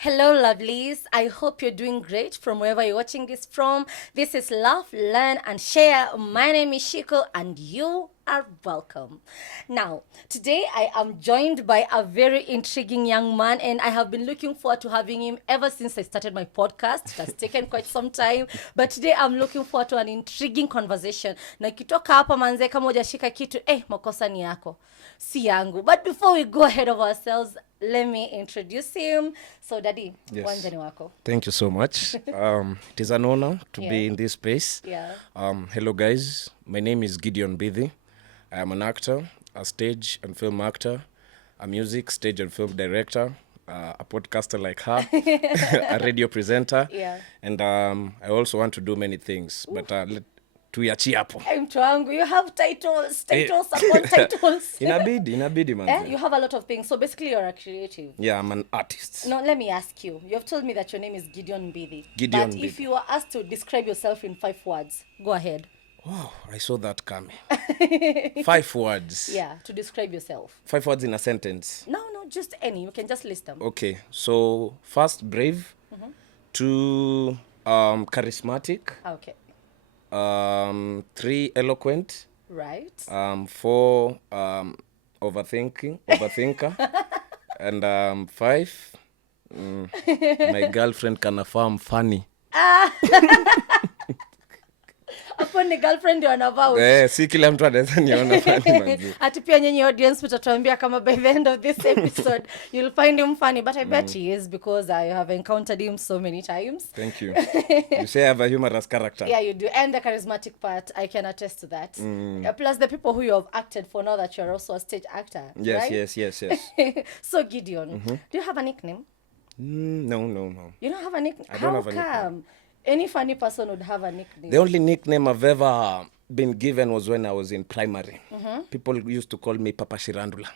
Hello, lovelies. I hope you're doing great from wherever you're watching this from. This is Love, Learn, and Share. My name is Shiko, and you are welcome. Now, today I am joined by a very intriguing young man, and I have been looking forward to having him ever since I started my podcast. It has taken quite some time, but today I'm looking forward to an intriguing conversation. Na ikitoka hapa manze, kama hujashika kitu, makosa ni yako, si yangu. But before we go ahead of ourselves, let me introduce him. So, Daddy, Yes. uwanja ni wako. Thank you so much. It is an honor to Yeah. be in this space. Yeah. Hello, guys. My name is Gideon Bithi. I am an actor, a stage and film actor, a music, stage and film director, a podcaster like her, a radio presenter. Yeah. And I also want to do many things. But tuiachie hapo. Hey, mtu wangu, you have titles upon titles. Inabidi, man. You have a lot of things. So basically, you're a creative. Yeah, I'm an artist. Now, let me ask you. You have told me that your name is Gideon Bithi. Gideon But if Bithi. you were asked to describe yourself in 5 words, go ahead. Wow, I saw that coming. 5 words. Yeah, to describe yourself. 5 words in a sentence. No, just any. You can just list them. Okay, so first, brave. 2, charismatic. Okay. 3, eloquent. Right. 4, overthinker. And 5, my girlfriend can affirm funny. Hapo ni girlfriend ndio anavaa. Si kila mtu anaweza niona funny manzi. Ati pia nyenye audience mtatuambia kama by the end of this episode you'll find him funny, but I bet he is because I have encountered him so many times. Thank you. You say I have a humorous character. Yeah, you do. And the charismatic part, I can attest to that. Plus the people who you have acted for now that you're also a stage actor. Yes, right? yes. So Gideon, do you have a nickname? No. You don't have a nickname? I don't have a How come? Any funny person would have a nickname. The only nickname I've ever been given was when I was in primary. People used to call me Papa Shirandula.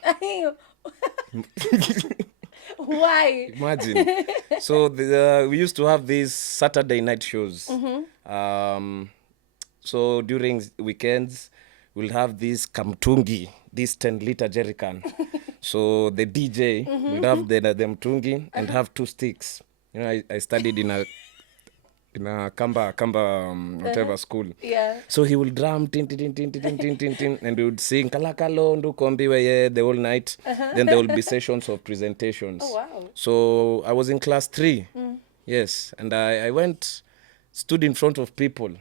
Why? Imagine. So we used to have these Saturday night shows. So during weekends, we'll have this kamtungi, this 10-liter jerrycan. So the DJ would have the mtungi and have 2 sticks. You know, I studied in a Kamba whatever school. Yeah. So he will drum tin tin tin tin tin tin tin tin, and we would sing kalakalo ndu kombiwe ye the whole night. Then there will be sessions of presentations. Oh, wow. So I was in class 3. Yes, and I went, stood in front of people,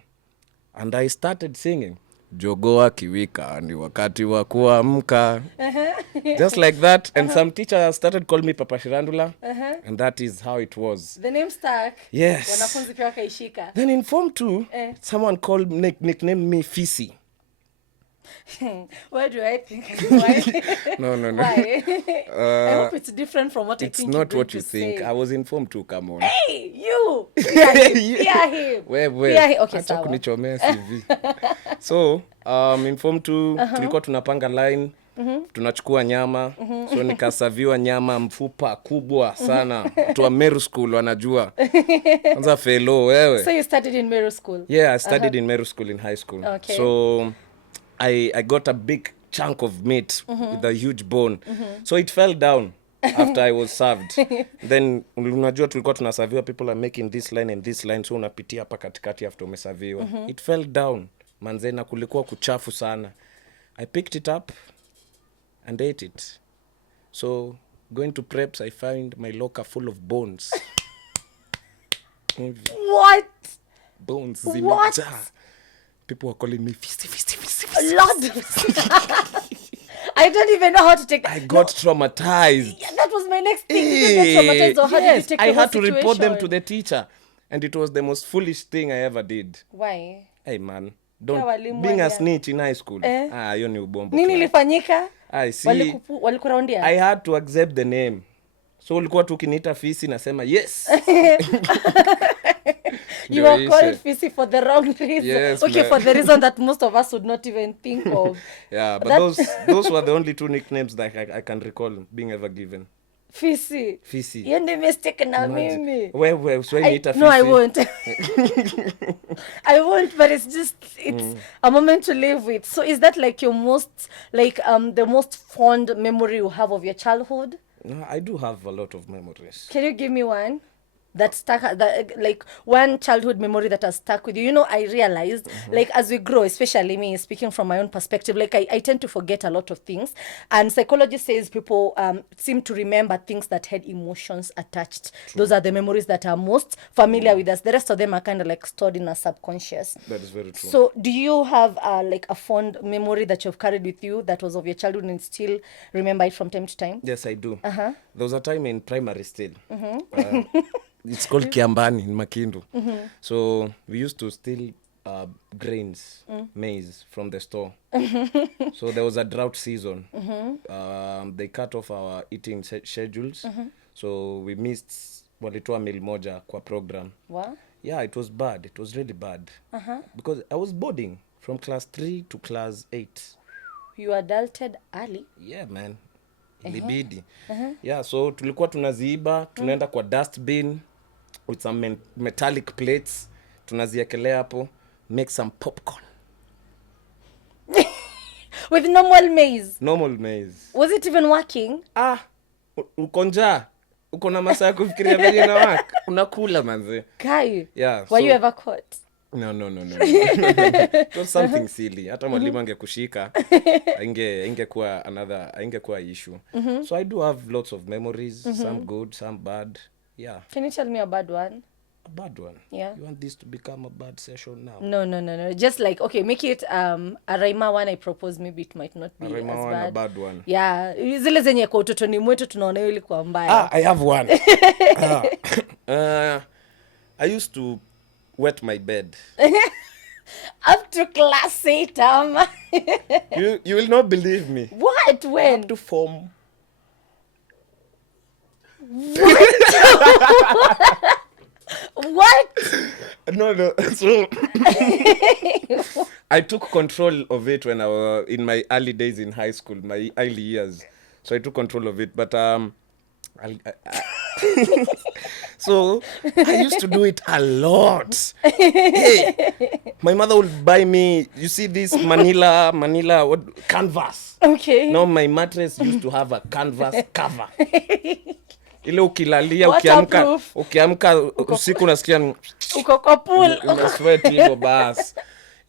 and I started singing. Jogoo akiwika ni wakati wa kuamka. Just like that. And some teacher started calling me Papa Shirandula. And that is how it was. The name stuck. Yes. Wanafunzi pia wakaishika. Then in Form 2, someone nicknamed me Fisi. Why do I think? Why? No. Why? I hope it's different from what I It's think not you're what going you to think. say. I was in Form 2, come on. Hey, you! Fear him. Wewe. Fear him. Okay, Acha sawa. kunichomea CV. So, in Form 2, tulikuwa tunapanga line. Tunachukua nyama. So nikasaviwa nyama mfupa kubwa sana. Watu wa Meru School wanajua. Kwanza fellow wewe. So you studied in Meru School? Yeah, I studied in Meru School in high school. Okay. So I got a big chunk of meat with a huge bone. So it fell down after I was served. Then unajua tulikuwa tunasaviwa, people are making this line and this line, so unapitia hapa katikati after umesaviwa. It fell down. Manze, na kulikuwa kuchafu sana. I picked it up and ate it. So going to preps, I find my locker full of bones. What? Bones. What? Zimejaa. People were calling me Fisi. Lord. I don't even know how to take that. I got traumatized. Yeah, that was my next thing. Did you get traumatized or how did you take I the whole had to report them to situation? the teacher. And it was the most foolish thing I ever did. Why? Hey man, Ya walimu being a walia. snitch in high school. Hiyo ni ubombo. Nini class. ilifanyika? I see. Walikuroundia? I had to accept the name. So ulikuwa tu ukiniita Fisi nasema yes. You were called Fisi for the wrong reason. Yes, Okay, man. for the reason that most of us would not even think of. Yeah, but That- those were the only 2 nicknames that I can recall being ever given. Fisi. Fisi. Hiyo ni mistake na mimi. Wewe usiniita Fisi. No, I won't. I won't, but it's just, it's a moment to live with. So is that like your most, like the most fond memory you have of your childhood? No, I do have a lot of memories. Can you give me one that stuck, that like one childhood memory that has stuck with you? You know, I realized like as we grow, especially me speaking from my own perspective, like I tend to forget a lot of things, and psychology says people seem to remember things that had emotions attached. Those are the memories that are most familiar with us. The rest of them are kind of like stored in our subconscious. That is very true. So do you have like a fond memory that you've carried with you that was of your childhood and still remember it from time to time? Yes, I do. There was a time in primary still. It's called Kiambani in Makindu. So we used to steal grains, maize from the store. So there was a drought season. They cut off our eating schedules. So we missed walitoa meal moja kwa program. Wow. Yeah, it was bad. It was really bad. Because I was boarding from class 3 to class 8. You adulted early. Yeah, man. Ilibidi. Yeah, so tulikuwa tunaziiba, tunaenda kwa dustbin with some metallic plates, tunaziekelea hapo, make some popcorn. With normal maize. Normal maize. Was it even working? Uko njaa. Uko na masaa ya kufikiria venye na waka. Unakula manze. Guy. Yeah. Were you ever caught? No. It was something silly. Hata mwalimu angekushika, ingekuwa issue. So I do have lots of memories, some good, some bad. Yeah. Can you tell me a bad one? A bad one? Yeah. You want this to become a bad session now? No. Just like, okay, make it a Raima one I propose, maybe it might not be as Raima one, bad. a bad one. Yeah. Zile zenye kwa utotoni mwetu tunaona hiyo ilikuwa mbaya. I have one. I used to wet my bed. Up to class 8, You will not believe me. What? When? Up to form. What? No. So I took control of it when I was in my early days in high school, my early years. So I took control of it, but so I used to do it a lot. Hey, my mother would buy me, you see this Manila what canvas. Okay. No, my mattress used to have a canvas cover. Ile ukilalia Waterproof. ukiamka usiku unasikia Uko kwa pool. una sweat hivyo bas.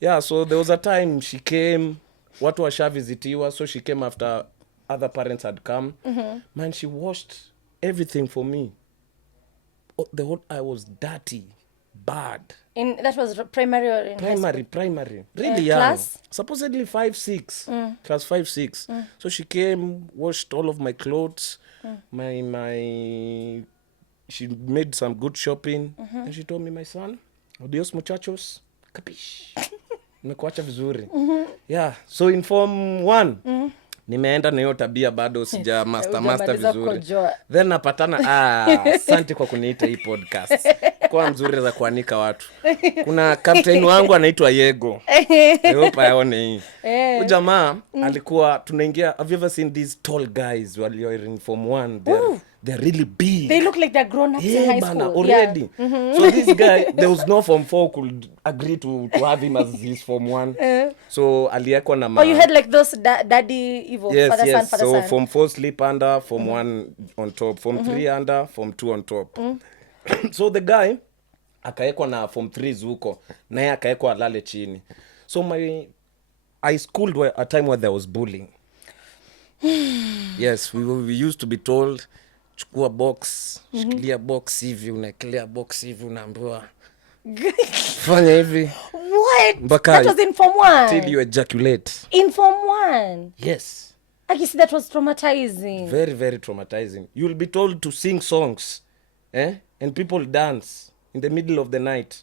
Yeah, so there was a time she came, watu washavizitiwa, so she came after other parents had come. Man, she washed everything for me. The whole I was dirty, bad. That was primary or in high school? Primary. Really young. Class? Supposedly 5-6. Class 5-6. So she came, washed all of my clothes. She made some good shopping. And she told me, my son, adios muchachos. Kapish. Nimekuacha vizuri. Yeah. So in form 1, nimeenda na hiyo tabia bado sija master vizuri. Then napatana asante kwa kuniita hii podcast. Kwa mzuri za kuanika watu. Kuna captain wangu anaitwa Yego. Hope aone hii. Huyu jamaa alikuwa tunaingia, have you ever seen these tall guys while you're in form 1? They're really big. They look like they're grown up in high school. Already. Yeah. So this guy, there was no form 4 could agree to have him as his form 1. So aliekwa na you had like those daddy evil, father son. So form 4 sleep under, form 1 on top, form 3 under, form 2 on top. So the guy akaekwa na form 3 huko, naye akaekwa alale chini. So I schooled a time where there was bullying. Yes, we used to be told, chukua box, shikilia box hivi, unaekelea box hivi, unaambiwa fanya hivi. What? That was in form 1? Till you ejaculate. In form 1? Yes. I guess that was traumatizing. Very, very traumatizing. You'll be told to sing songs, and people dance in the middle of the night.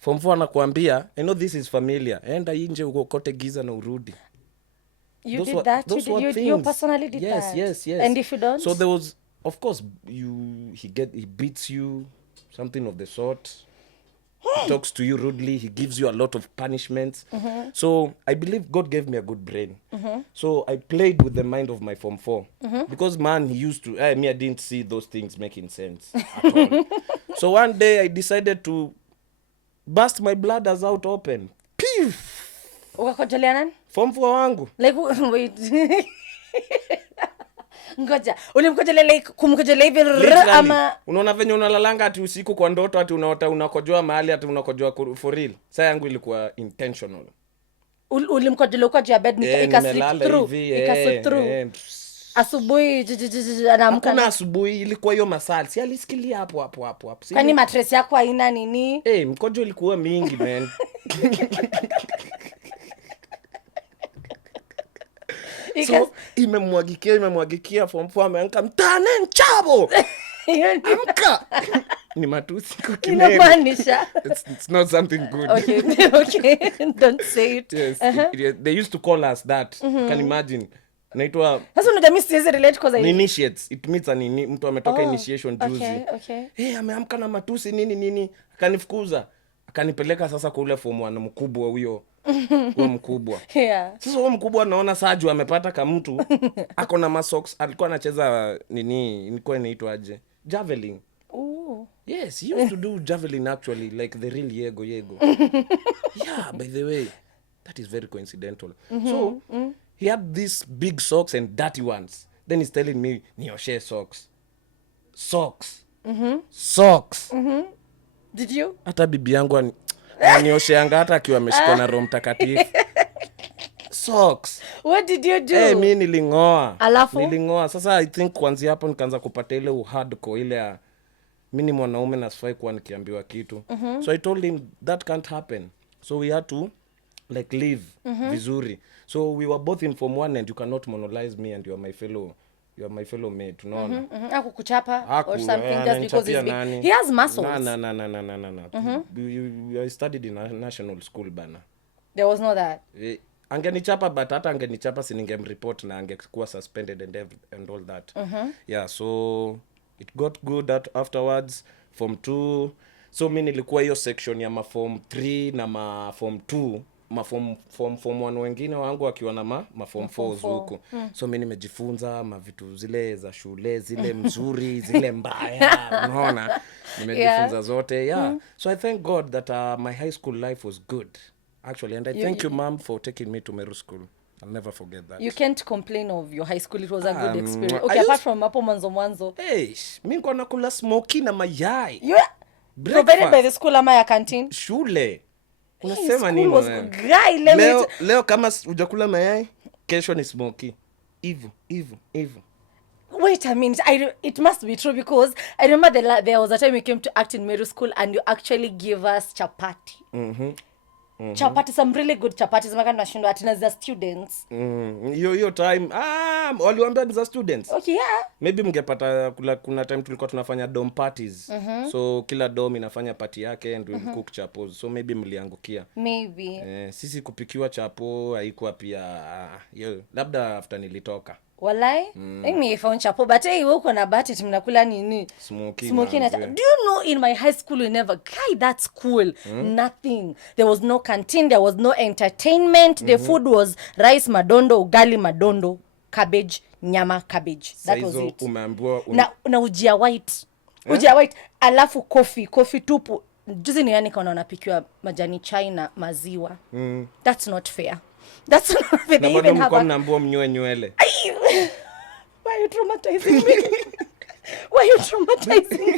Form 4 anakuambia, I know this is familiar. Enda inje ukokote giza na urudi. You did that? You personally did that? Yes. And if you don't? So there was, of course, he beats you, something of the sort. He talks to you rudely. He gives you a lot of punishments. So I believe God gave me a good brain. So I played with the mind of my form 4. Because man, he used to, I didn't see those things making sense at all. So one day I decided to burst my bladders out open. Pew! Ukakojelea nani? Form 4 wangu. Like, wait. Ngoja, ulimkojelea like kumkojelea hivi Literally. ama Unaona venye unalalanga ati usiku kwa ndoto ati unaota unakojoa mahali ati unakojoa for real. Saa yangu ilikuwa intentional. ulimkojelea uko juu ya bed Nimelala slip through. Asubuhi anaamka. Kuna asubuhi ilikuwa hiyo masali. Si alisikilia hapo. Kwani mattress yako haina nini? Mkojo ilikuwa mingi man. So imemwagikia form 4 ameanka mtane nchabo. Amka. Ni matusi kwa Kimeli. Inamaanisha. It's not something good. Okay. Don't say it. Yes. They used to call us that. Can imagine. Naitwa Sasa unajua mimi siwezi relate because initiates. It means mtu ametoka initiation juzi. Okay. Ameamka na matusi nini. Akanifukuza. Akanipeleka sasa kwa ule form 1 mkubwa huyo. Huyo mkubwa. Yeah. Sasa huyo mkubwa naona Saju amepata kama mtu ako na masocks, alikuwa anacheza ilikuwa inaitwa aje? Javelin. Ooh. Yes, he used to do javelin actually, like the real Yego. Yeah, by the way, that is very coincidental. So, he had these big socks and dirty ones. Then he's telling me, nioshe socks. Socks. Did you? Hata bibi yangu aniosheanga hata akiwa ameshikwa na Roho Mtakatifu. Socks. What did you do? Mimi nilingoa. Alafu? Nilingoa. Sasa I think kuanzia hapo nikaanza kupata ile hardcore ile ya mimi ni mwanaume na sifai kuwa nikiambiwa kitu. So I told him that can't happen. So we had to like live vizuri. So we were both in form 1 and you cannot monopolize me and you are my fellow mate, unaona? Hakukuchapa or something just because he's big. He has muscles. No. I studied in a national school bana. There was no that. Angenichapa but hata angenichapa siningemreport na angekuwa suspended and all that. Yeah, so it got good afterwards form 2. So mimi nilikuwa hiyo section ya form 3 na form 2, form 1 wengine wangu wakiwa na form 4 huko. So mimi nimejifunza vitu zile za shule zile mzuri zile mbaya, unaona? Nimejifunza zote. Yeah. So I thank God that my high school life was good. Actually, and I thank you, Mom, for taking me to Meru School. I'll never forget that. You can't complain of your high school. It was a good experience. Okay, apart from hapo mwanzo. Mimi niko nakula smoky na mayai. You provided by the school ama ya canteen? Shule. Unasema nini wewe? Leo kama hujakula mayai, kesho ni smoky. Hivyo. Wait a minute. It must be true because I remember there was a time we came to act in Meru School and you actually gave us chapati. Chapati, some really good chapati zimaka tunashindwa atina za students. Hiyo time waliwaambia za students. Okay, yeah. Maybe mngepata kuna time tulikuwa tunafanya dom parties. So kila dom inafanya party yake and we cook chapos. So maybe mliangukia. Maybe. Sisi kupikiwa chapo haikuwa pia labda after nilitoka. Walai? Mimi found chapo but wewe uko na bati tunakula nini? Smoky. Do you know in my high school we never that school nothing. There was no canteen, there was no entertainment. The food was rice madondo, ugali madondo, cabbage, nyama cabbage. That was it. Umeambiwa na ujia white. Ujia white alafu coffee tupu. Juzi ni yani kaona unapikiwa majani chai na maziwa. That's not fair. That's not fair. They even have mnaambiwa mnyoe nywele. Why are you traumatizing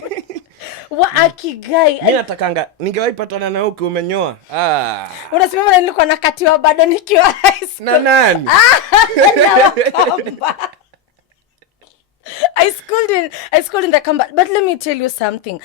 me? Wa akigai. Mimi natakanga ningewahi patana na huko umenyoa. Unasimama na nilikuwa nakatiwa bado nikiwa high school. Na nani? I schooled in the Kamba. But let me tell you something.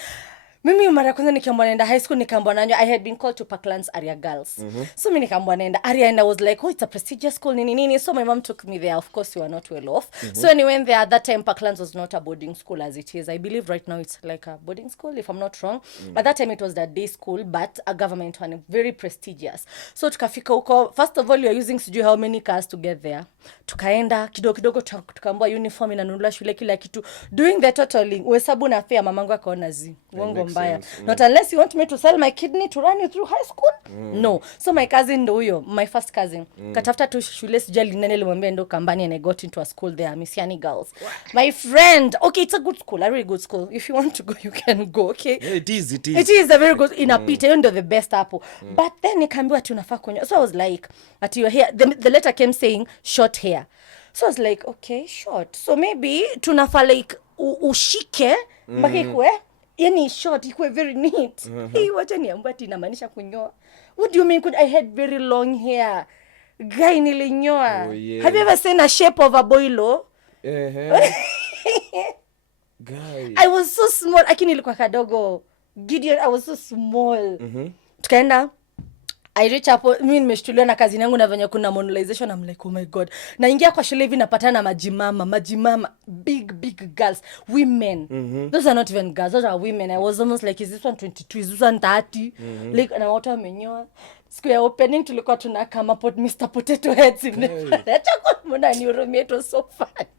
Mimi mara kwanza nikiambiwa naenda high school nikamwambia nanyo I had been called to Parklands area girls. So mimi nikamwambia naenda area and I was like, it's a prestigious school nini. So my mom took me there. Of course you are not well off. So when we went there at that time Parklands was not a boarding school as it is. I believe right now it's like a boarding school if I'm not wrong. At that time it was the day school but a government one, very prestigious. So tukafika huko, first of all you are using sijui how many cars to get there. Tukaenda kidogo tukaambiwa uniform inanunuliwa shule kila kitu. Doing the totaling, uhesabu na fare mamangu akaona uongo mbaya. Not unless you want me to sell my kidney to run you through high school. No. So my cousin ndo huyo, my first cousin. Katafuta tu shule sijali nani alimwambia ndo Kambani and I got into a school there, Misiani Girls. My friend, okay, it's a good school, a really good school. If you want to go, you can go, okay? Yeah, it is. It is a very good, inapita, hiyo ndo the best hapo. But then nikaambiwa ati unafaa kunyoa. So I was like, ati you're here. The letter came saying short hair. So I was like, okay, short. So maybe tunafa like ushike mpaka ikue yani short ikue very neat. Hii wacha niambia ati inamaanisha kunyoa. What do you mean I had very long hair? Guy nilinyoa. Oh, yeah. Have you ever seen a shape of a boilo? Guy. I was so small. Lakini nilikuwa kadogo. Gideon, I was so small. Tukaenda I reach hapo, mimi nimeshtuliwa na kazi yangu na venye kuna monetization. I'm like, oh my god. Naingia kwa shule hivi napatana na majimama, big girls, women. Those are not even girls, those are women. I was almost like, is this one 22, is this one 30? Like, na watu wamenyoa. Siku ya opening tulikuwa tunaka Mr. Potato Heads in the front. Achako mbona ni urumi, it was so funny.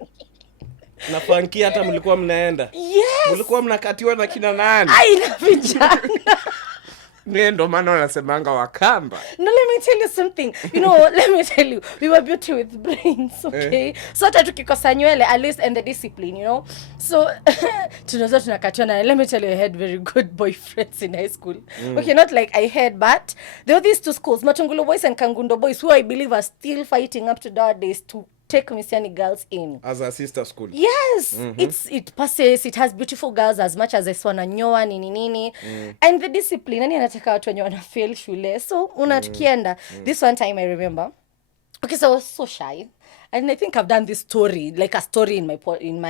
Na funky hata mlikuwa mnaenda? Yes. Mlikuwa mnakatiwa na kina nani? Aina vijana. Ndio maana wanasemanga Wakamba. No, let me tell you something. You know, let me tell you, we were beauty with brains, okay? So hata tukikosa nywele, at least, and the discipline, you know? So, tunazo tunakatiana. Let me tell you, I had very good boyfriends in high school. Okay, not like I had, but there were these two schools, Matungulu boys and Kangundo boys, who I believe are still fighting up to nowadays to take Misiani girls in. As a sister school. Yes, it passes, it has beautiful girls as much as wananyoa nini. And the discipline, nani anataka watu wenye wana fail shule. So unatukienda. This one time I remember. Okay, so I was so shy. And I think I've done this story, like a story in my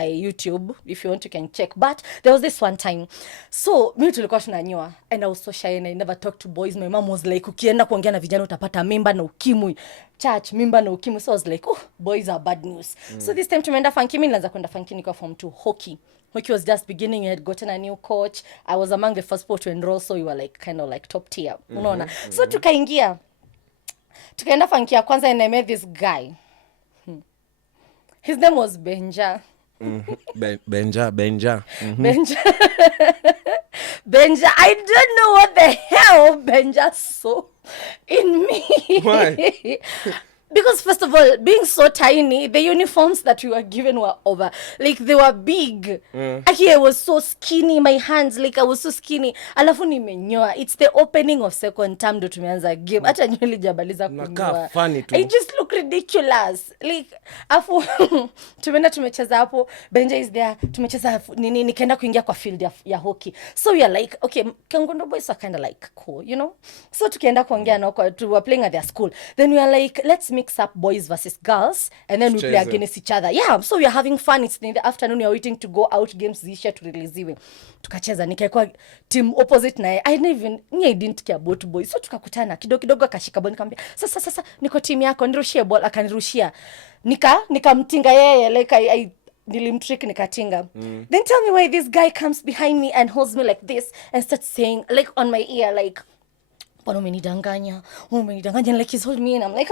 YouTube. If you want, you can check. But there was this one time. So, mimi tulikuwa tunanyoa. And I was so shy and I never talked to boys. My mom was like, ukienda kuongea na vijana utapata mimba na ukimwi. Church, mimba na ukimwi. So I was like, oh, boys are bad news. So this time tumeenda funky. Mimi nilianza kwenda funky nikiwa form 2. Hockey. Hockey was just beginning. I had gotten a new coach. I was among the first people to enroll. So we were like, kind of like top tier. Unaona? So tukaingia. Tukaenda funky ya kwanza and I met this guy. His name was Benja. Benja. Benja. Benja. I don't know what the hell Benja saw in me. Why? Because first of all, being so tiny, the uniforms that we were given were over. Like, they were big. Actually, I was so skinny. My hands, like, I was so skinny. Alafu nimenyoa. It's the opening of second term do tumeanza game. Hata nywele jabaliza kunyoa. Funny too. I just look ridiculous. Like, afu, tumecheza hapo. Benja is there. Tumecheza nini. Nikaenda kuingia kwa field ya hockey. So we are like, okay, Kangundo boys are kind of like cool, you know? So tukienda kuongea na we were playing at their school. Then we are like, let's mix up boys versus girls and then we play against each other. Yeah, so we are having fun. It's in the afternoon. We are waiting to go out. Games zisha to release. Tukacheza nikaikuwa team opposite na I didn't care about boys. So tukakutana kidogo akashika ball nikamwambia sasa niko team yako nirushie ball, akanirushia nikamtinga yeye, like I nilimtrick nikatinga. Then tell me why this guy comes behind me and holds me like this and starts saying, like, on my ear, like, umenidanganya, like he's holding me and I'm like,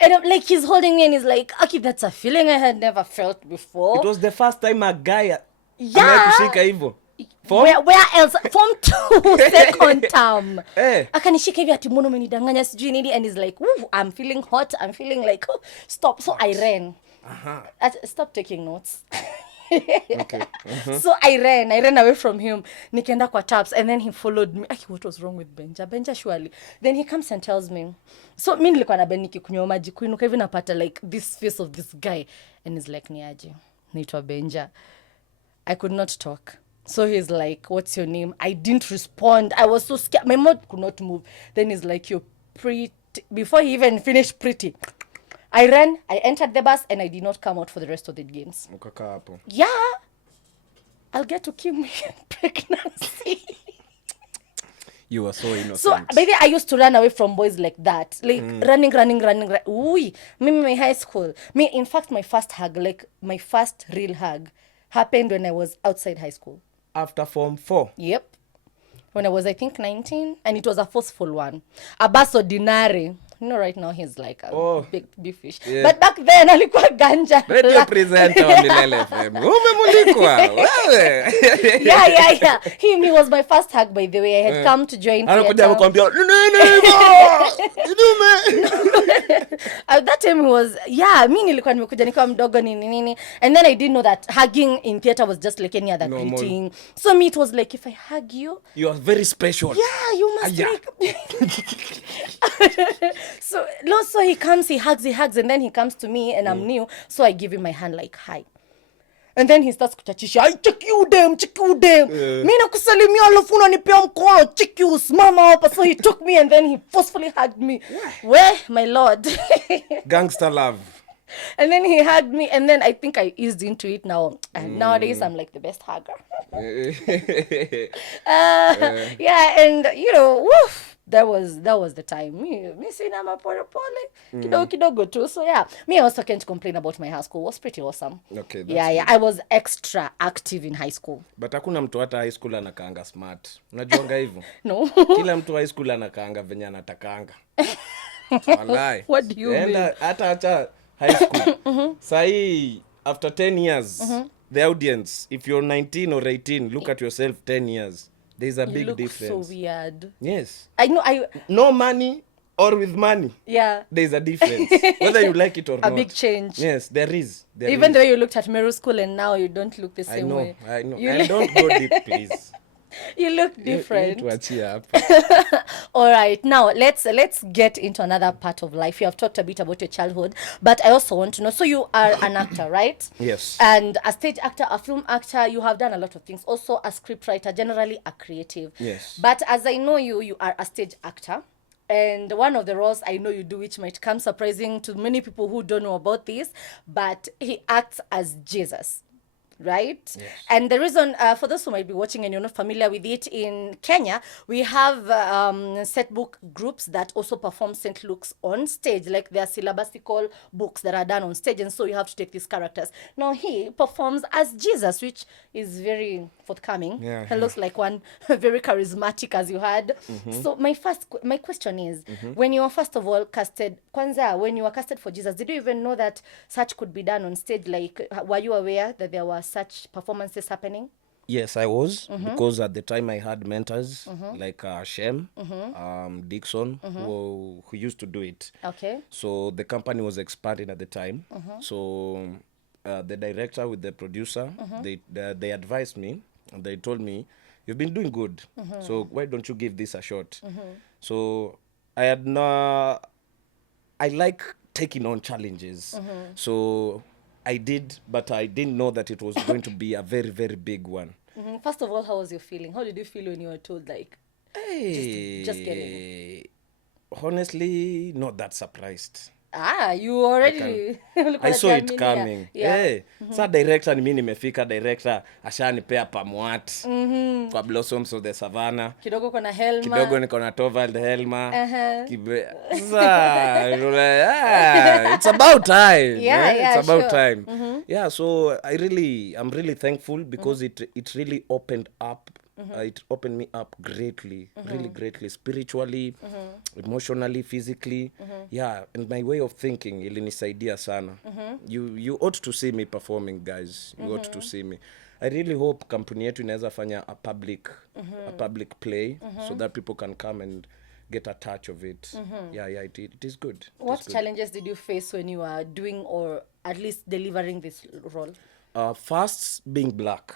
and I'm like, he's holding me and he's like, okay, that's a feeling I had never felt before. It was the first time a guy amekushika hivyo. Where else? Form 2 second term. Akanishika hivi ati mbona umenidanganya sijui nini, and he's like, ooh, I'm feeling hot, I'm feeling like, oh, stop. So I ran. Stop taking notes. Okay. So I ran away from him. Nikaenda kwa taps and then he followed me. What was wrong with Benja surely? Then he comes and tells me. So mimi nilikuwa na Ben nikikunywa maji kuinuka hivi napata like this face of this guy and he's like, niaje, naitwa Benja. I could not talk. So he's like, what's your name? I didn't respond. I was so scared. My mouth could not move. Then he's like, you're pretty. Before he even finished pretty, I ran, I entered the bus, and I did not come out for the rest of the games. Yeah. I'll get to keep my pregnancy. You were so innocent. So, by the way, I used to run away from boys like that. Like, running. Ooh, my high school. In fact, my first hug, like, my first real hug, happened when I was outside high school. After Form 4? Yep. When I was, I think, 19. And it was a forceful one. Abaso Dinari. You know, right now he's like a big fish. Yeah. But back then, alikuwa ganja. Radio presenter wa Milele FM. Umemulikwa. Wewe. Yeah. He was my first hug, by the way. I had come to join theater. Anakuja kukwambia, At that time he was, mimi nilikuwa nimekuja nikiwa mdogo nini. And then I didn't know that hugging in theater was just like any other greeting. So me, it was like, if I hug you, you are very special. Yeah, you must like... So no, so he comes, he hugs, and then he comes to me, and I'm new, so I give him my hand like hi. And then he starts kuchachisha, "I check you them. Mimi nakusalimia alafu unanipea mkono, check you, simama hapa." So he took me and then he forcefully hugged me. Where, my lord. Gangster love. And then he hugged me, and then I think I eased into it now. And nowadays I'm like the best hugger. Yeah, and you know, woof, that was the time. Me sina mapole kidogo too. So yeah, me also can't complain about my high school. It was pretty awesome. Okay, that's Yeah, I was extra active in high school. But hakuna mtu hata high school anakaanga smart. Unajuanga hivyo? No. Kila mtu high school anakaanga venye anatakanga. Walai. What do you mean? Hata high school. Sahi, after 10 years, the audience, if you're 19 or 18, look at yourself 10 years. There's a You big look difference. so weird. Yes. I know. No money or with money. Yeah. There's a difference. Whether you like it or not. A big change. Yes, there is. Even the way you looked at Meru School and now you don't look the same way. I know. You And don't go deep, please. You look different. Tuachie hapa. All right, now let's get into another part of life. You have talked a bit about your childhood, but I also want to know, so you are an actor, right? Yes. And a stage actor, a film actor, you have done a lot of things. Also a script writer, generally a creative. Yes. But as I know you are a stage actor. And one of the roles I know you do, which might come surprising to many people who don't know about this, but he acts as Jesus. Right? Yes. And the reason, for those who might be watching and you're not familiar with it, in Kenya, we have set book groups that also perform St. Luke's on stage, like there are syllabistical books that are done on stage, and so you have to take these characters. Now he performs as Jesus, which is very forthcoming. Yeah, He looks like one very charismatic, as you had. So my question is, when you were first of all casted, Kwanza, when you were casted for Jesus, did you even know that such could be done on stage? Like, were you aware that there were such performances happening? Yes, I was, because at the time I had mentors like Shem, Dixon, who used to do it. Okay. So the company was expanding at the time. So the director with the producer, they advised me, and they told me, "You've been doing good, so why don't you give this a shot?" So I like taking on challenges. So I did, but I didn't know that it was going to be a very, very big one. First of all, how was your feeling? How did you feel when you were told, like, just get in? Honestly, not that surprised. You already... I saw it coming. Yeah. Sa director ni mimi nimefika, director ashanipea pamwat kwa Blossoms of the Savannah. Kidogo kona Helma. Kidogo niko na Torvald Helma. It's about time. Yeah, it's about sure. time. Yeah, so I'm really thankful because it really opened up. It opened me up greatly, really greatly, spiritually, emotionally, physically. Yeah, and my way of thinking ilinisaidia sana. You ought to see me performing, guys. You ought to see me. I really hope kampuni yetu inaweza fanya a public play so that people can come and get a touch of it. Yeah, it is good. What challenges did you face when you were doing or at least delivering this role? First, being black.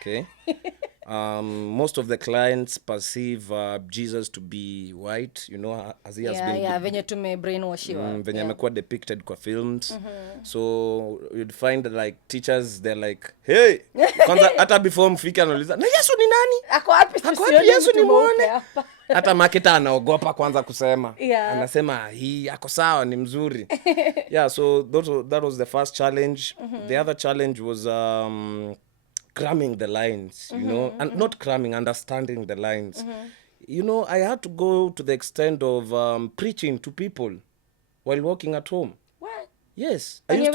Okay. Most of the clients perceive Jesus to be white, as he has been venye tume brainwashiwa. venye amekuwa depicted kwa films. So you'd find that, like, teachers, they're like, "Hey, kwanza hata before mfike anauliza, "Na Yesu ni nani? Ako wapi Yesu ni muone?" Hata marketer anaogopa kwanza kusema. Yeah. Anasema hii ako sawa, ni mzuri. Yeah, so that was the first challenge. The other challenge was cramming the lines, and not cramming, understanding the lines. I had to go to the extent of preaching to people while walking at home. What? Yes. I used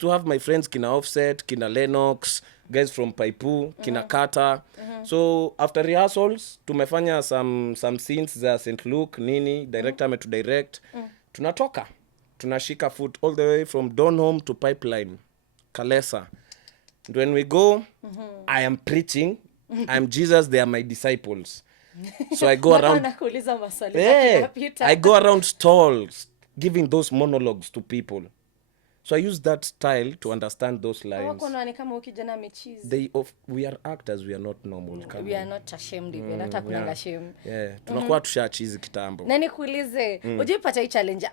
to have my friends Kina Offset, Kina Lennox, guys from Paipu, Kina Kata. So after rehearsals, tumefanya some scenes za St. Luke, nini, director ametu direct. Tunatoka. Tunashika foot all the way from Donholm to Pipeline, Kalesa. And when we go, I am preaching. I'm Jesus, they are my disciples. So I go around. I go around stalls, giving those monologues to people. So I use that style to understand those lines. Hawako naona kama huyu kijana amecheese. We are actors, we are not normal. We are not ashamed of it. Hata kunanga shame. Yeah, tunakuwa tushachizi kitambo. Na nikuulize, ujaipata hii challenge?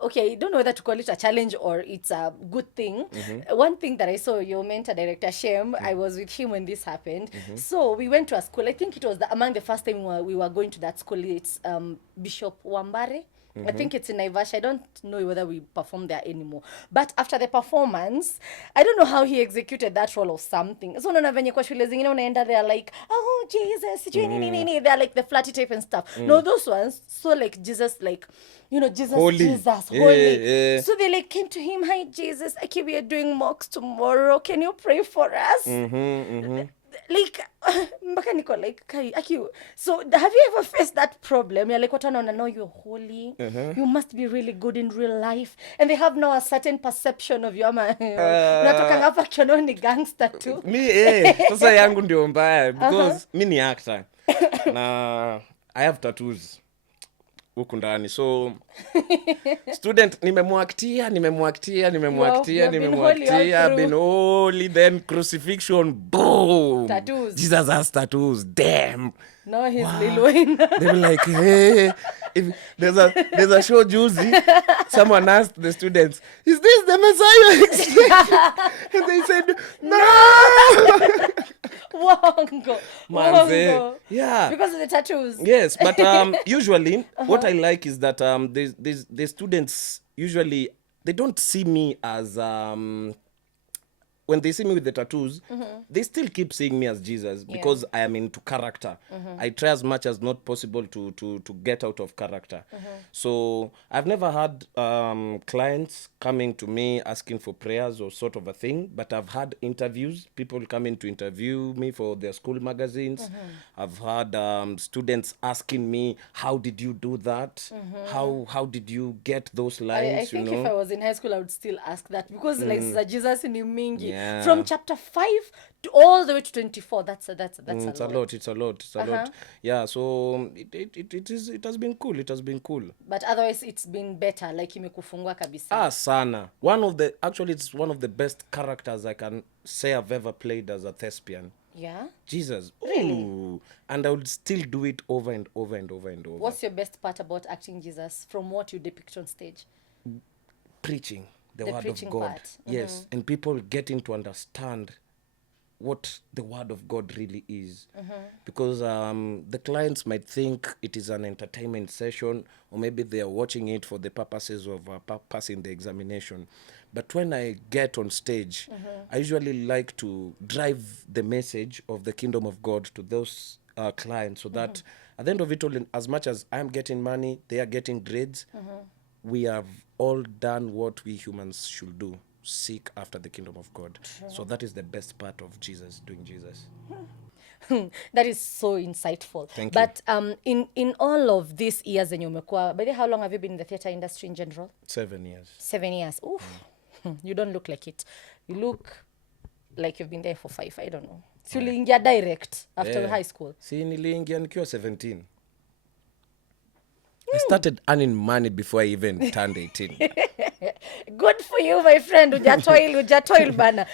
Okay, I don't know whether to call it a challenge or it's a good thing. One thing that I saw your mentor director Shem, I was with him when this happened. So we went to a school. I think it was among the first time we were going to that school. It's Bishop Wambare. I think it's in Naivasha. I don't know whether we perform there anymore. But after the performance, I don't know how he executed that role or something. So unaona venye kwa shule zingine unaenda, they're like, oh Jesus, they're like the flatty tape and stuff. No, those ones, so like Jesus, like, Jesus, Holy. Jesus, Yeah, holy. yeah. So they like came to him, hi Jesus, okay, we are doing mocks tomorrow. Can you pray for us? Like mpaka niko like so have you ever faced that problem? You're like, what wanaona, no, you're holy, you must be really good in real life, and they have now a certain perception of you ama unatoka hapa kiona ni gangster tu. Sasa yangu ndio mbaya because mi ni actor na I have tattoos huku ndani, so student nimemwaktia been holy, then crucifixion, boom, tattoos. Jesus has tattoos, damn. No, he's Lil Wayne. They were like, hey, if there's a show juicy, someone asked the students, is this the Messiah? And they said, no. Wongo. Yeah. Because of the tattoos. Yes, but usually what I like is that the students usually, they don't see me as when they see me with the tattoos, they still keep seeing me as Jesus because I am into character. I try as much as not possible to get out of character. So I've never had clients coming to me asking for prayers or sort of a thing, but I've had interviews, people coming to interview me for their school magazines. I've had students asking me, how did you do that? How did you get those lines? I think if I was in high school, I would still ask that because like Jesus ni mingi. Yeah. From chapter 5 to all the way to 24, that's a lot. It's a lot. Yeah, so it has been cool. It has been cool. But otherwise it's been better, like imekufungua kabisa. Sana. It's one of the best characters I can say I've ever played as a thespian. Yeah? Jesus. Really? Ooh. And I would still do it over and over and over and over. What's your best part about acting Jesus from what you depict on stage? Preaching the word preaching of God. part. Yes, and people getting to understand what the word of God really is. Because the clients might think it is an entertainment session, or maybe they are watching it for the purposes of passing the examination. But when I get on stage, I usually like to drive the message of the kingdom of God to those clients, so that at the end of it all, as much as I'm getting money, they are getting grades, we have all done what we humans should do. Seek after the kingdom of God. So that is the best part of doing Jesus. That is so insightful. Thank you. But in all of these years zenye umekuwa, by the way, how long have you been in the theater industry in general? 7 years. 7 years. Oof. You don't look like it. You look like you've been there for 5. I don't know. So uliingia direct after high school. Si niliingia nikiwa 17. I started earning money before I even turned 18. Good for you, my friend. Ujatoil bana.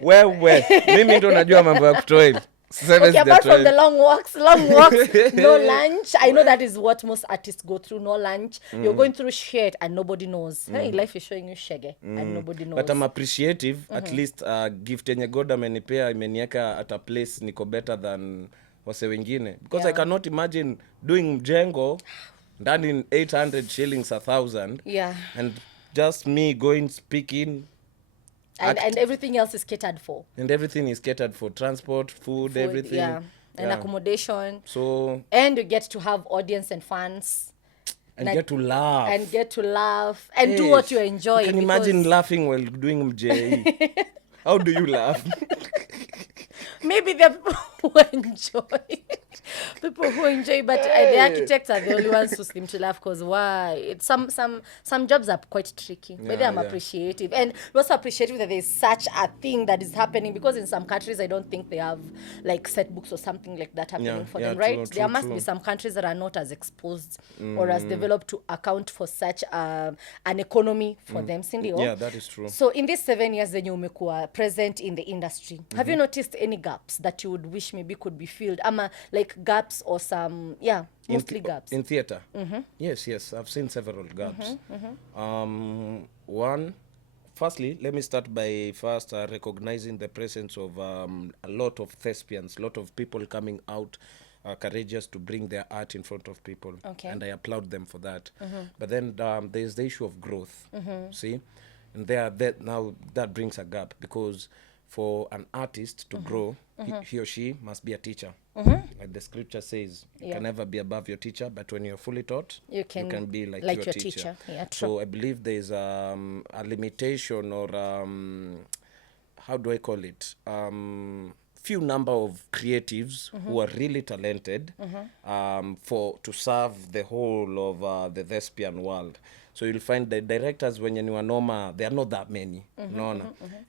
Wewe, mimi ndo najua mambo ya kutoil. Okay, apart from the long walks, no lunch. I know that is what most artists go through, no lunch. You're going through shit and nobody knows. Hey, life is showing you shege and nobody knows. But I'm appreciative, at least gift yenye God amenipea imenieka at a place niko better than wase wengine. Because I cannot imagine doing mjengo ndani 800 shillings 1,000. Yeah. And just me going speaking. And everything else is catered for. And everything is catered for. Transport, food everything. Yeah. And accommodation. So. And you get to have audience and fans. And get to laugh. And do what you enjoy. You can imagine laughing while doing MJE. How do you laugh? Maybe there are people who enjoy it. People who enjoy, but the architects are the only ones who seem to laugh because why? It's some jobs are quite tricky, but Yeah, I'm yeah. appreciative, and we're also appreciative that there's such a thing that is happening, because in some countries I don't think they have like set books or something like that happening Yeah, for yeah, them, right? true, There true, must be true. some countries that are not as exposed or as developed to account for such an economy for them, sindio? Yeah, that is true. So in these 7 years zenye umekuwa present in the industry, have you noticed any gaps that you would wish maybe could be filled, ama like gaps or some, yeah, mostly gaps? In theater. Yes, yes, I've seen several gaps. One, firstly, let me start by first recognizing the presence of a lot of thespians, a lot of people coming out courageous to bring their art in front of people. Okay. And I applaud them for that. But then there's the issue of growth, see? And that now that brings a gap, because for an artist to grow, he or she must be a teacher. Like the scripture says, you can never be above your teacher, but when you're fully taught, You can be like like your, your teacher. teacher. Yeah, true. So I believe there's a limitation, or how do I call it? Few number of creatives who are really talented for to serve the whole of the thespian world. So you'll find the directors when you are normal, there are not that many, no.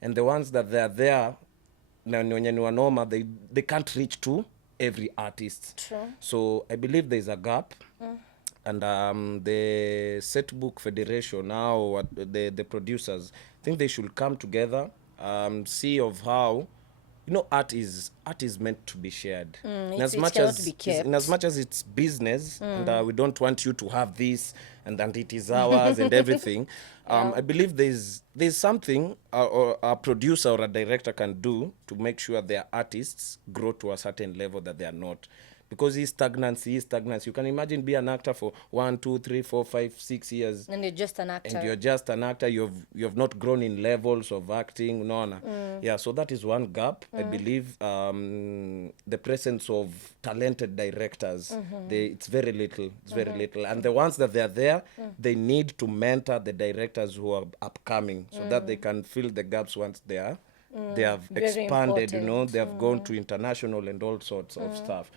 And the ones that they are there, when you are normal, they can't reach to every artist. True. So I believe there's a gap. And the Setbook Federation now, the producers, I think they should come together, see of how, art is meant to be shared. In as it much cannot as be kept. in as much as it's business, and we don't want you to have this, and it is ours and everything. I believe there's something or a producer or a director can do to make sure their artists grow to a certain level that they are not. Because he's stagnancy. You can imagine be an actor for 1, 2, 3, 4, 5, 6 years. And you're just an actor. And you're just an actor. You've not grown in levels of acting. No. Yeah, so that is one gap. I believe the presence of talented directors. It's very little. It's very little. And the ones that they are there, they need to mentor the directors who are upcoming, so that they can fill the gaps once they have Very expanded, important. they have gone to international and all sorts of stuff.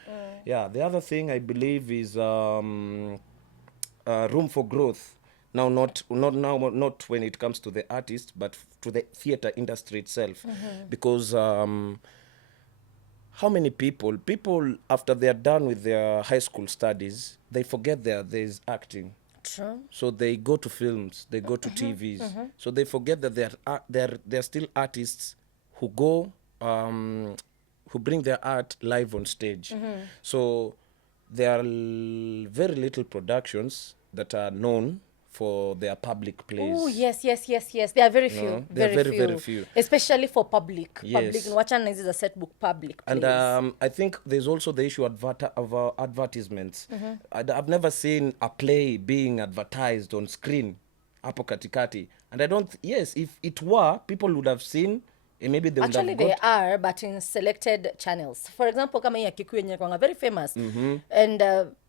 Yeah, the other thing I believe is room for growth. Now, not when it comes to the artist, but to the theater industry itself. Because how many people after they are done with their high school studies, they forget there's acting. True. So they go to films, they go to TVs. So they forget that they're still artists who go, who bring their art live on stage. So there are very little productions that are known for their public plays. Oh, yes. There are very few. No, there are very few. Especially for public. Yes. Public. Wachana is a set book public. And plays. I think there's also the issue of advertisements. I've never seen a play being advertised on screen, hapo katikati. And I don't, yes, if it were, people would have seen, and maybe they would Actually, have they got... are, but in selected channels. For example, kama hii ya Kikuyu yenye kwanga very famous. And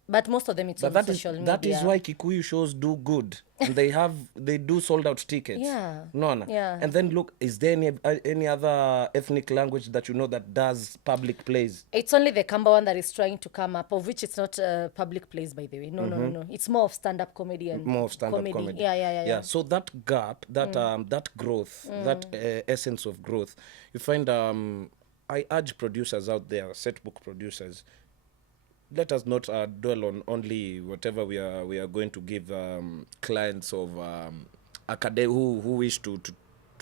but most of them it's But on social media. that is why Kikuyu shows do good. And they do sold out tickets. Yeah. No. Yeah. And then look, is there any other ethnic language that that does public plays? It's only the Kamba one that is trying to come up, of which it's not public plays, by the way. No. It's more of stand-up comedy and More of stand-up comedy. Yeah. So that gap, that growth, that essence of growth, you find, I urge producers out there, set book producers, let us not dwell on only whatever we are going to give clients of who wish to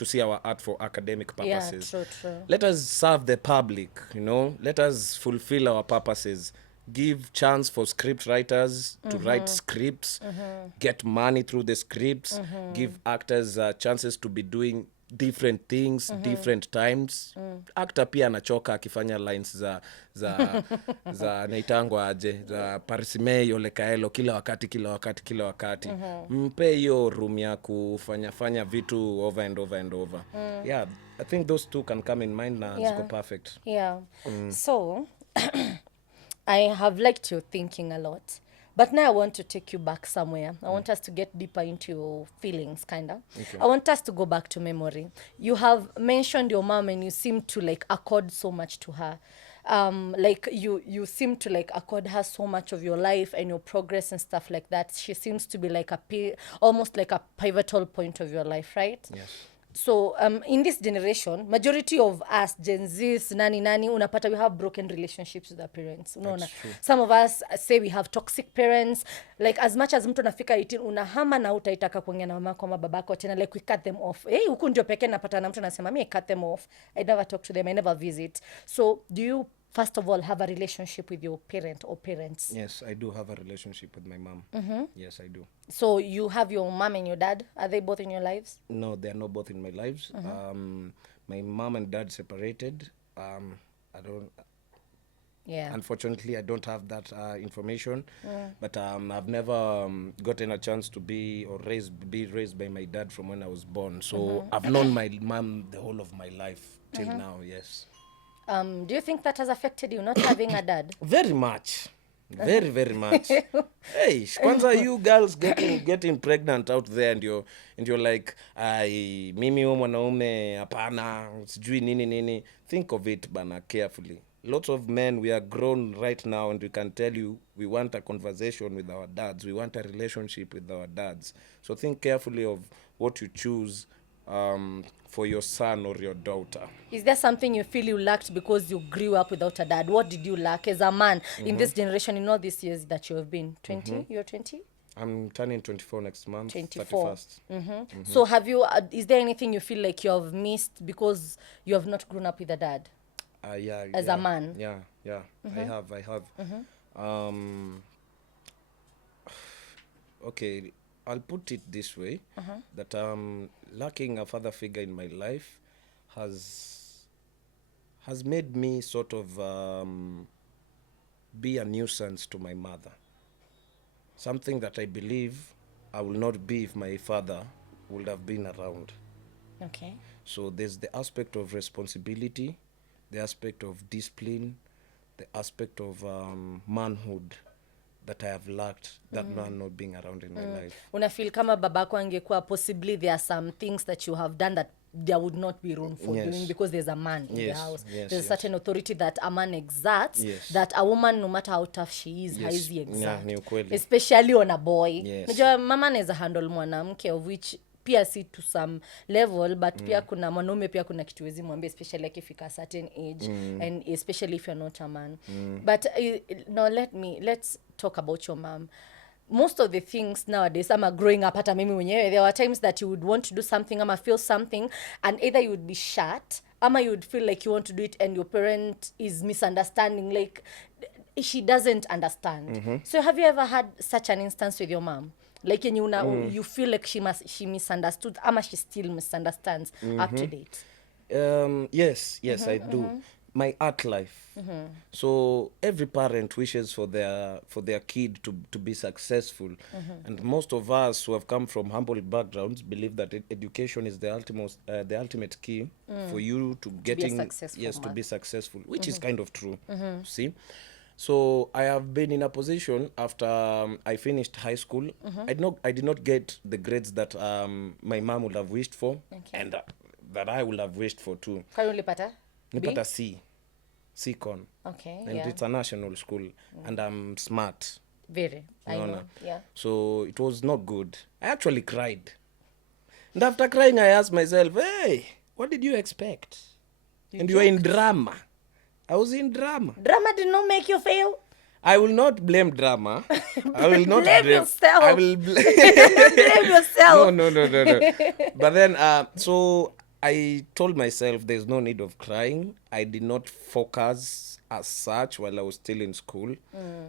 see our art for academic purposes. Yeah, true. Let us serve the public, let us fulfill our purposes. Give chance for script writers to write scripts, get money through the scripts, give actors chances to be doing different things, different times. Actor pia anachoka akifanya lines za naitangwa aje, za Parisimei Olekaelo kila wakati. Mpe hiyo room ya kufanya vitu over and over. Yeah, I think those two can come in mind na ziko perfect. Yeah. So I have liked your thinking a lot. But now I want to take you back somewhere. I want us to get deeper into your feelings, kind of. Okay. I want us to go back to memory. You have mentioned your mom and you seem to accord so much to her. like you seem to like accord her so much of your life and your progress and stuff like that. She seems to be like almost like a pivotal point of your life, right? Yes. So in this generation, majority of us Gen Zs, nani unapata, we have broken relationships with our parents, unaona. Some of us say we have toxic parents. Like as much as mtu anafika 18 unahama na utaitaka kuongea na mama kwa babako tena, like we cut them off. Huku ndio pekee napata na mtu anasema me cut them off, I never talk to them, I never visit. So do you first of all have a relationship with your parent or parents? Yes, I do have a relationship with my mom. Yes, I do. So you have your mom and your dad, are they both in your lives? No, they are not both in my lives. My mom and dad separated. I don't. Yeah. Unfortunately, I don't have that information. But I've never gotten a chance to be raised by my dad from when I was born. So I've known my mom the whole of my life till now. Yes. Do you think that has affected you not having a dad? Very much. Very, very much. Hey, kwanza you girls getting pregnant out there and you're like, mimi huyo mwanaume hapana, sijui nini. Think of it bana carefully. Lots of men, we are grown right now and we can tell you we want a conversation with our dads. We want a relationship with our dads. So think carefully of what you choose for your son or your daughter. Is there something you feel you lacked because you grew up without a dad? What did you lack as a man in this generation, in all these years that you have been? 20? You're 20? I'm turning 24 next month. 24. 31st. So have you, is there anything you feel like you have missed because you have not grown up with a dad? Yeah. As a man? Yeah. I have. Okay, I'll put it this way, that lacking a father figure in my life has made me sort of be a nuisance to my mother. Something that I believe I will not be if my father would have been around. Okay. So there's the aspect of responsibility, the aspect of discipline, the aspect of manhood that I have lacked, that man not being around in my life. Unafeel kama babako angekuwa, possibly there are some things that you have done that there would not be room for doing because there's a man in the house. There's a certain authority that a man exerts that a woman, no matter how tough she is, haizi exert. Ni ukweli. Especially on a boy. Najua mama anaweza handle mwanamke, of which pia si to some level, but pia kuna mwanaume pia kuna kitu wezi mwambia, especially like if you a certain age and especially if you're not a man. But now let's talk about your mom. Most of the things nowadays, growing up, hata mimi mwenyewe, there were times that you would want to do something, feel something, and either you would be shut, you would feel like you want to do it and your parent is misunderstanding, like she doesn't understand. So have you ever had such an instance with your mom? Like you feel like she misunderstood, she still misunderstands up to date? Yes, I do. My art life. So every parent wishes for their kid to be successful, and most of us who have come from humble backgrounds believe that education is the ultimate key for you to getting to be successful, which is kind of true. See. So I have been in a position after I finished high school. I did not get the grades that my mom would have wished for, and that I would have wished for too. Kwa ulipata? Nipata C-Con. Okay, and it's a national school, and I'm smart. Very. I know. Yeah. So it was not good. I actually cried. And after crying, I asked myself, hey, what did you expect? And you were in drama. I was in drama. Drama did not make you fail? I will not blame drama. I will not blame yourself. I will blame yourself. No. But then, so I told myself there's no need of crying. I did not focus as such while I was still in school.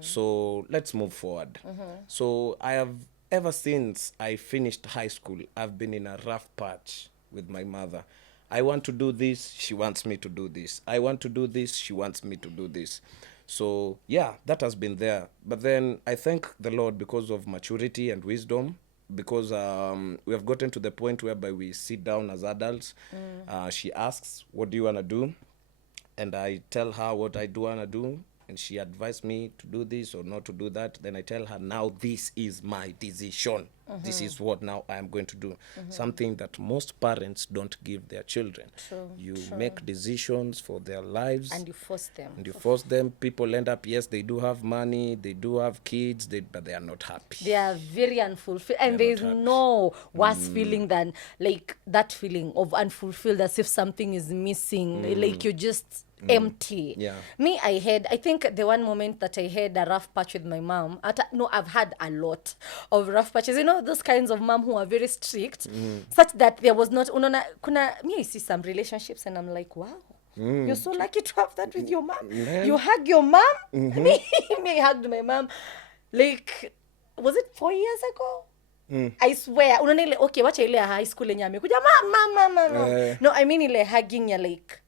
So let's move forward. So I have, ever since I finished high school, I've been in a rough patch with my mother. I want to do this, she wants me to do this. I want to do this, she wants me to do this. So, yeah, that has been there. But then I thank the Lord because of maturity and wisdom, because we have gotten to the point whereby we sit down as adults. She asks, what do you want to do? And I tell her what I do want to do. and she advised me to do this or not to do that, then I tell her, now this is my decision. This is what now I am going to do. Something that most parents don't give their children. True, You make decisions for their lives. And you force them. And you force them. People end up, yes, they do have money, they do have kids, but they are not happy. They are very unfulfilled, and there is no worse feeling than like that feeling of unfulfilled, as if something is missing, like you're just empty. Yeah. Me, I think the one moment that I had a rough patch with my mom, no, I've had a lot of rough patches. You know, those kinds of mom who are very strict, such that there was not, me, I see some relationships and I'm like, wow. You're so lucky to have that with your mom. You hug your mom. Me, I hugged my mom. Like, was it 4 years ago? I swear. Unaona ile, okay, wacha ile ya high school yenye amekuja mama. No, I mean ile hugging ya like,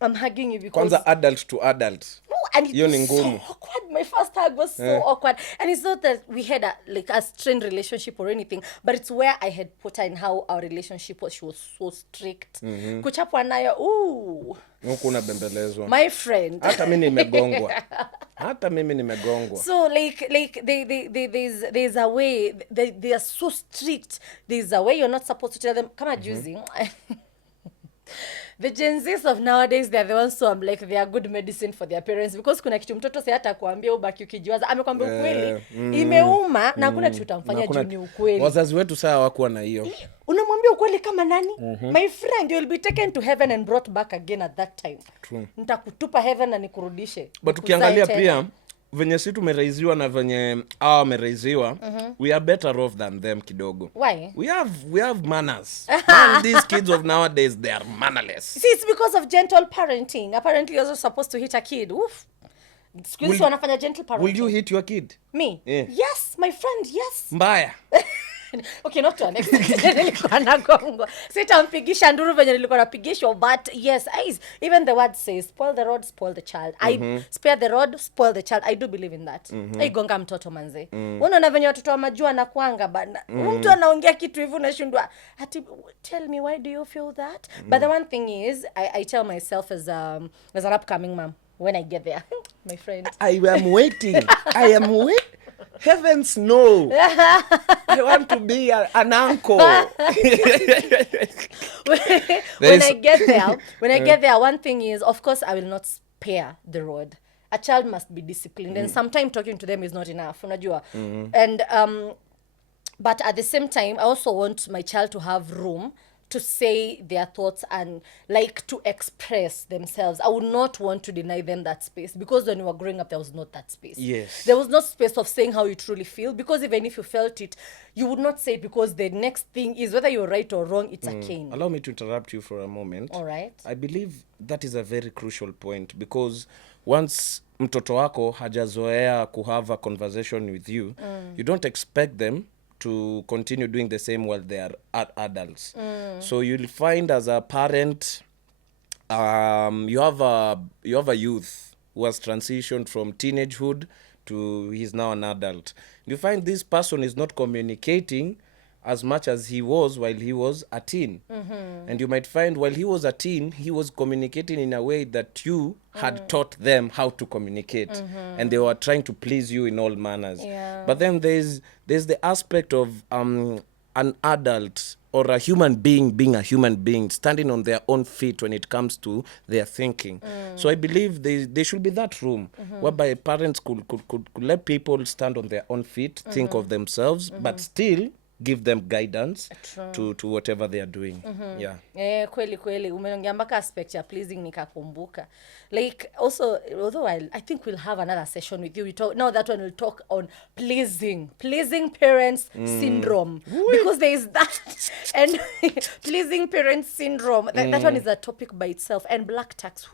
I'm hugging you because... Kwanza adult to adult. No, and it Hiyo ni was so ngumu. awkward. My first hug was so awkward. And it's not that we had a strained relationship or anything, but it's where I had put her in how our relationship was. She was so strict. Kuchapwa nayo, ooh. Huku unabembelezwa. My friend. Hata mimi nimegongwa. So like there's a way they are so strict. There's a way you're not supposed to tell them. Kama juzi. The Gen Zs of nowadays, they're the ones who I'm like, they are good medicine for their parents, because kuna kitu mtoto si hata kuambia ubaki ukijiwaza, amekwambia ukweli, imeuma na kuna kitu utamfanya juu ni ukweli. Wazazi wetu saa hawakuwa na hiyo. Unamwambia ukweli kama nani? My friend, you will be taken to heaven and brought back again at that time. True. Nitakutupa heaven na nikurudishe. But ukiangalia pia venye si tumeraiziwa na venye hawa wameraiziwa, we are better off than them kidogo. Why? We have manners. Man, these kids of nowadays, they are mannerless. See, it's because of gentle parenting. Apparently, you're also supposed to hit a kid. Oof. Excuse wanafanya gentle parenting. Will you hit your kid? Me? Yeah. Yes, my friend, yes. Mbaya. Okay, not to an extent. Nilikuwa nagongwa. Sitampigisha nduru venye nilikuwa napigishwa, but yes, even the word says, spoil the rod, spoil the child. I spare the rod, spoil the child. I do believe in that. Gonga mtoto manze. Unaona venye watoto wa majua na kuanga bana. Mtu anaongea kitu hivi unashindwa. Tell me, why do you feel that? But the one thing is, I tell myself as an upcoming mom, when I get there, my friend. I am waiting. Heavens no. I want to be an uncle. When I get there, one thing is, of course, I will not spare the rod. A child must be disciplined, and sometimes talking to them is not enough. Unajua? And but at the same time, I also want my child to have room to say their thoughts and like to express themselves. I would not want to deny them that space, because when we were growing up, there was not that space. Yes. There was no space of saying how you truly feel, because even if you felt it, you would not say it, because the next thing is whether you're right or wrong, it's a cane. Allow me to interrupt you for a moment. All right. I believe that is a very crucial point, because once mtoto wako hajazoea kuhave a conversation with you, you don't expect them to continue doing the same while they are adults. So you'll find as a parent, you have a youth who has transitioned from teenagehood to he's now an adult. You find this person is not communicating as much as he was while he was a teen. And you might find while he was a teen, he was communicating in a way that you had taught them how to communicate. And they were trying to please you in all manners. Yeah. But then there's the aspect of an adult or a human being being a human being, standing on their own feet when it comes to their thinking. So I believe there should be that room whereby parents could let people stand on their own feet, think of themselves, but still give them guidance to whatever they are doing. Yeah. Kweli umeongea mpaka aspect ya pleasing nikakumbuka. Like also, although I think we'll have another session with you. Now that one will talk on pleasing parents syndrome. Because there is that and pleasing parents syndrome. That one is a topic by itself. And black tax.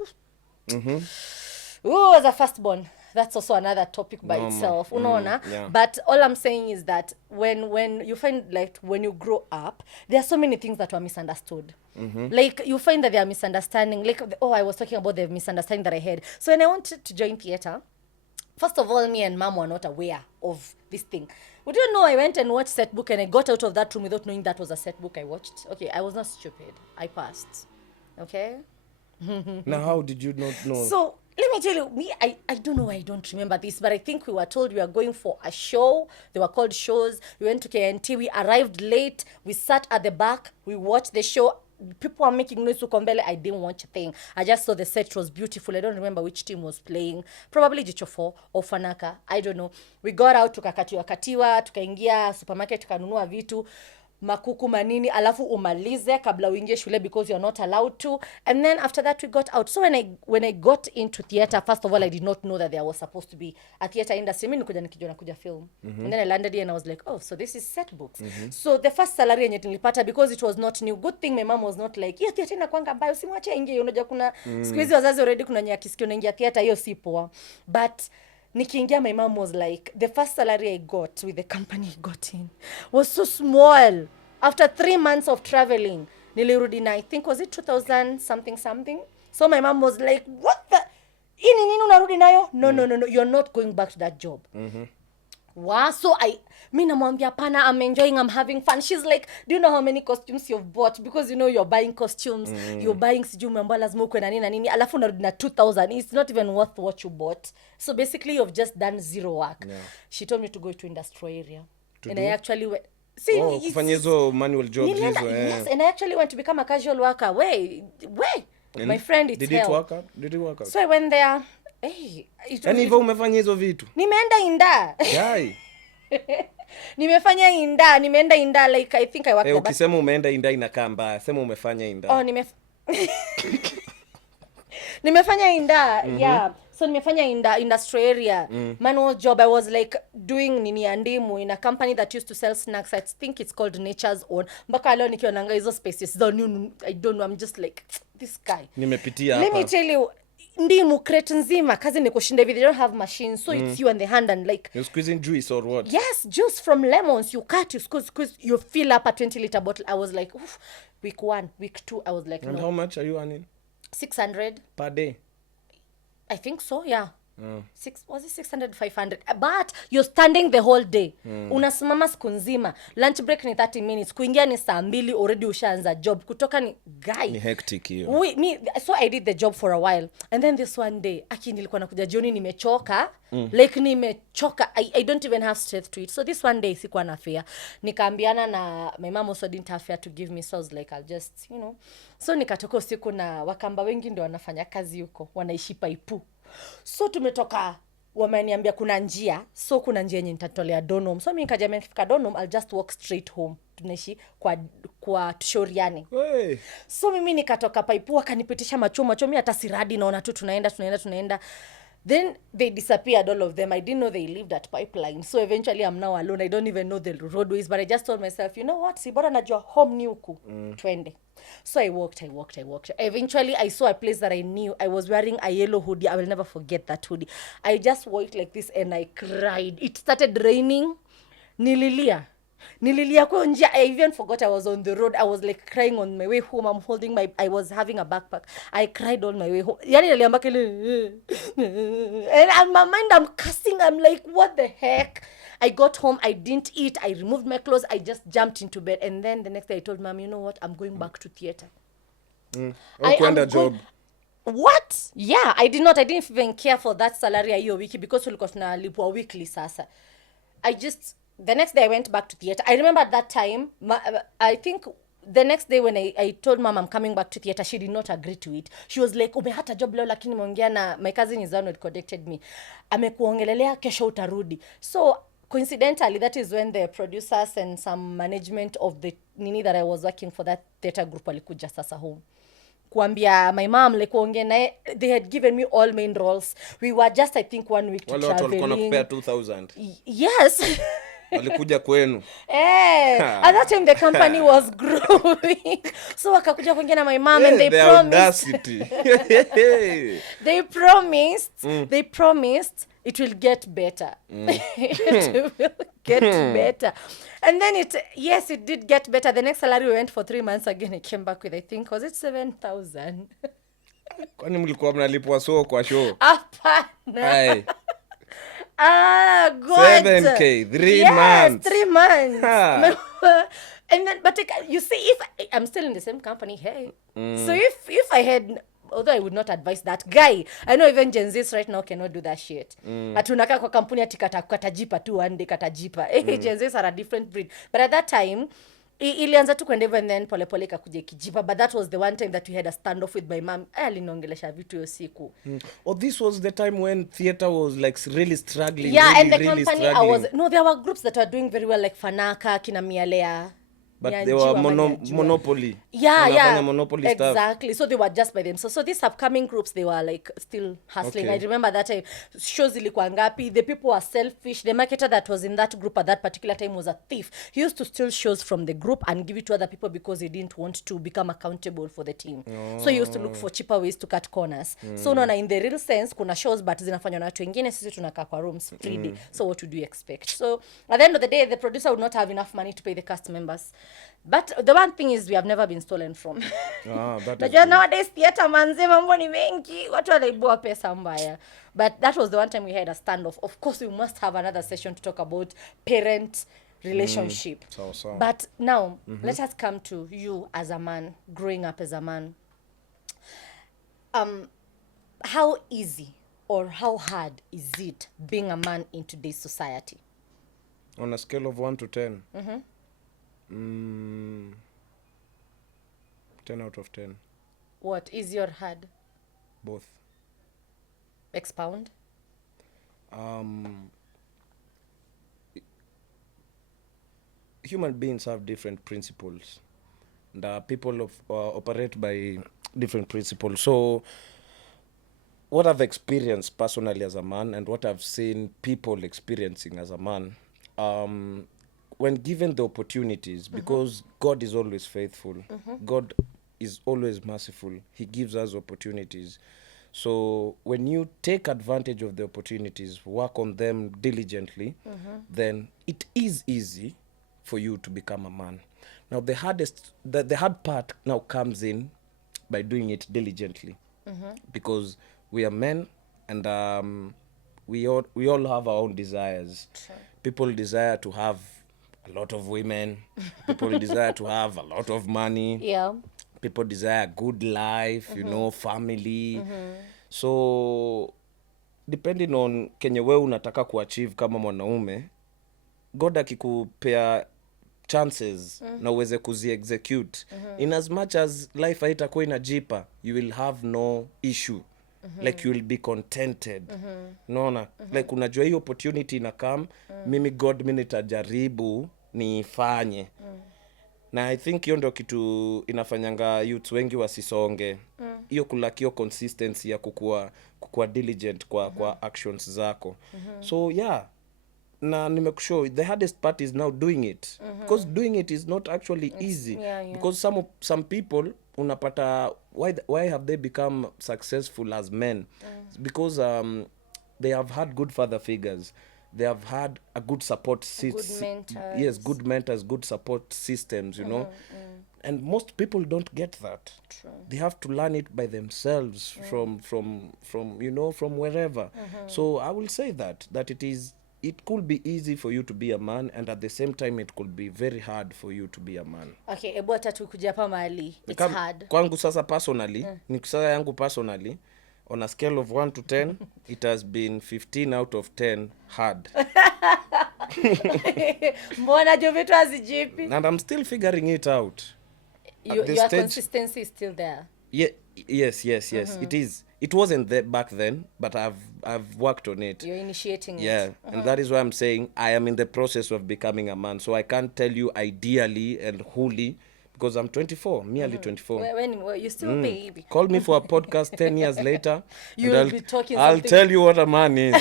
Ooh, as a firstborn, that's also another topic by itself. Unaona? Yeah. But all I'm saying is that when you find, like, when you grow up, there are so many things that were misunderstood. Like, you find that they are misunderstanding. Like, I was talking about the misunderstanding that I had. So when I wanted to join theater, first of all, me and mom were not aware of this thing. We didn't know. I went and watched set book, and I got out of that room without knowing that was a set book I watched. Okay, I was not stupid. I passed. Okay? Now, how did you not know? So let me tell you, I don't know why I don't remember this, but I think we were told we were going for a show. They were called shows. We went to KNT. We arrived late. We sat at the back. We watched the show. People were making noise huko mbele. I didn't watch a thing. I just saw the set was beautiful. I don't remember which team was playing. Probably Jicho 4 or Fanaka. I don't know. We got out, tukakatiwa, tukaingia supermarket, tukanunua vitu. Makuku manini alafu umalize kabla uingie shule because you're not allowed to, and then after that we got out. So when I got into theater, first of all I did not know that there was supposed to be a theater industry. Mimi nikuja nakuja film, and then I landed here and I was like, oh, so this is set books. So the first salary yenye nilipata, because it was not new, good thing my mom was not like, yeah, theater inakwanga mbaya, usimwache ingie. Unajua kuna siku hizi wazazi already kuna nyakisikia unaingia theater, hiyo si poa. But nikiingia, my mom was like, the first salary I got with the company I got in was so small. After 3 months of traveling, nilirudi na, I think was it 2000 something. So my mom was like, what the, ini nini unarudi nayo? No, you're not going back to that job. Wow. So mi namwambia pana, I'm enjoying, I'm having fun. She's like, do you know how many costumes you've bought? Because you know you're buying costumes, you're buying sijui umeambiwa lazima ukwe na nini na nini, alafu unarudi na 2000. It's not even worth what you bought. So basically you've just done zero work. Yeah. She told me to go to industrial area. And I actually went, kufanya hizo manual jobs hizo. Yes, and I actually went to become a casual worker. Wait. And my friend, it's Did it work out? So I went there. Hey, and hivyo umefanya hizo vitu? Nimeenda Inda. Yai. Nimeenda Inda, like I think I worked there. Ukisema umeenda Inda inakaa mbaya. Sema umefanya Inda. Oh, nimefanya Inda. Yeah. So nimefanya industrial area. Manual job. I was like doing nini andimu in a company that used to sell snacks. I think it's called Nature's Own. Mpaka leo nikionanga hizo spaces. I don't know. I'm just like, this guy. Nimepitia hapa. Let me tell you, ndimu crate nzima kazi ni kushinda hivi. They don't have machines, so it's you and the hand and like you're squeezing juice or what? Yes, juice from lemons. You cut, you squeeze, you fill up a 20-liter bottle. I was like, oof. Week 1, week 2, I was like, and no. how much are you earning? 600 per day. I think so, yeah. 600 500, but you're standing the whole day. Unasimama siku nzima. Lunch break ni 30 minutes. Kuingia ni saa 2, already ushaanza job. Kutoka ni guy. Ni hectic hiyo. So I did the job for a while. And then this one day, nilikuwa nakuja jioni nimechoka. Like nimechoka. I don't even have strength to eat. So this one day sikuwa na fare. Nikaambiana na my mom also didn't have fare to give me. So I was like, I'll just, So nikatoka usiku, na Wakamba wengi ndio wanafanya kazi huko. Wanaishi Paipu. So tumetoka, wameniambia kuna njia. So kuna njia yenye nitatolea Donholm. So mimi nikaja nimefika Donholm, I'll just walk straight home. Tunaishi kwa Tushoriani. Hey. So mimi nikatoka Paipu, wakanipitisha machomo hata siradi, naona tu tunaenda. Then they disappeared, all of them. I didn't know they lived at Pipeline. So eventually I'm now alone. I don't even know the roadways, but I just told myself, you know what? Si bora najua home ni huku. Twende. So I walked. Eventually I saw a place that I knew. I was wearing a yellow hoodie. I will never forget that hoodie. I just walked like this and I cried. It started raining. Nililia kwa njia. I even forgot I was on the road. I was like crying on my way home. I was having a backpack. I cried on my way home. Yani niliambaka and in my mind I'm cussing. I'm like, what the heck? I got home. I didn't eat. I removed my clothes. I just jumped into bed. And then the next day I told Mom, you know what? I'm going back to theater. Job. What? Yeah, I didn't even care for that salary a year wiki because tulikuwa tunalipwa weekly sasa. The next day I went back to theater. I remember at that time, I think the next day when I told Mom I'm coming back to theater, she did not agree to it. She was like, umehata job leo lakini umeongea na my cousin is one who connected me. Amekuongelelea kesho utarudi. So coincidentally, that is when the producers and some management of the nini that I was working for that theater group walikuja sasa home. Kuambia my mom like kuongea naye, they had given me all main roles. We were just I think 1 week to traveling. Wale watu walikuwa 2000. Yes. Walikuja kwenu. At that time the company was growing. So wakakuja kuongea na my mom and they promised. They promised it will get better. It will get better. And then it did get better. The next salary we went for 3 months again. I came back with, I think, was it 7,000? Kwani mlikuwa mnalipwa so kwa show? Hapana. God. 7K, 3 months. 3 months. And then, but you see, if I'm still in the same company, hey. So if I had although I would not advise that guy. I know even Gen Zs right now cannot do that shit. Atunaka kwa kampuni ati katajipa tu one day katajipa. Gen Zs are a different breed. But at that time, ilianza tu kwenda and then polepole kakuja kijipa, but that was the one time that we had a standoff with my mom. Aliniongelesha vitu hiyo siku. Oh, this was the time when theater was like really struggling. Yeah, really, and the really company struggling. there were groups that were doing very well, like Fanaka, kina Mialea. But they were monopoly. Yeah, Wanafanya monopoly stuff. exactly. So they were just by themselves. So these upcoming groups, they were like still hustling. Okay. I remember that time, shows ilikuwa ngapi, the people were selfish. The marketer that was in that group at that particular time was a thief. He used to steal shows from the group and give it to other people because he didn't want to become accountable for the team. So he used to look for cheaper ways to cut corners. So no, in the real sense, kuna shows but zinafanywa na watu wengine, sisi tunakaa kwa rooms freely. So what would you expect? So at the end of the day, the producer would not have enough money to pay the cast members. But the one thing is we have never been stolen from. That is Najua nowadays theater manze mambo ni mengi, watu wanaibua pesa mbaya. But that was the one time we had a standoff. Of course, we must have another session to talk about parent relationship. So. But now, let us come to you as a man, growing up as a man. How easy or how hard is it being a man in today's society? On a scale of 1 to 10. 10 out of 10. What, easy or hard? Both. Expound. Human beings have different principles. And people operate by different principles. So what I've experienced personally as a man and what I've seen people experiencing as a man, when given the opportunities, because God is always faithful, God is always merciful, he gives us opportunities. So when you take advantage of the opportunities, work on them diligently, then it is easy for you to become a man. Now the hard part now comes in by doing it diligently, because we are men and we all have our own desires. Sure. People desire to have a lot of women. People desire to have a lot of money. Yeah. People desire a good life, family. So depending on kenye wewe unataka kuachieve kama mwanaume, God akikupea chances na uweze kuzi-execute, in as much as life haitakuwa inajipa, you will have no issue. Like you will be contented. Unaona? Like unajua hii opportunity ina come, mimi God mimi nitajaribu nifanye. Na I think hiyo ndio kitu inafanyanga youth wengi wasisonge. Hiyo kulakio consistency ya kukua diligent kwa actions zako. So yeah, na nimekushow the hardest part is now doing it, because doing it is not actually easy. Because some people unapata why have they become successful as men? Because they have had good father figures, they have had a good support system. Yes, good mentors, good support systems, and most people don't get that. True. They have to learn it by themselves from wherever. So I will say that it could be easy for you to be a man, and at the same time it could be very hard for you to be a man. Okay, ebu hata tukuja hapa mahali it's hard. Kwangu sasa personally, nikusasa yangu personally, on a scale of 1 to 10, it has been 15 out of 10 hard. Mbona jo vitu hazijipi? And I'm still figuring it out. Your consistency is still there. Yeah, yes, it is. It wasn't there back then, but I've worked on it. You're initiating it. Yeah, and that is why I'm saying I am in the process of becoming a man. So I can't tell you ideally and wholly, because I'm 24, merely 24. When you're still a baby. Call me for a podcast 10 years later. You'll be talking I'll something. tell you what a man is.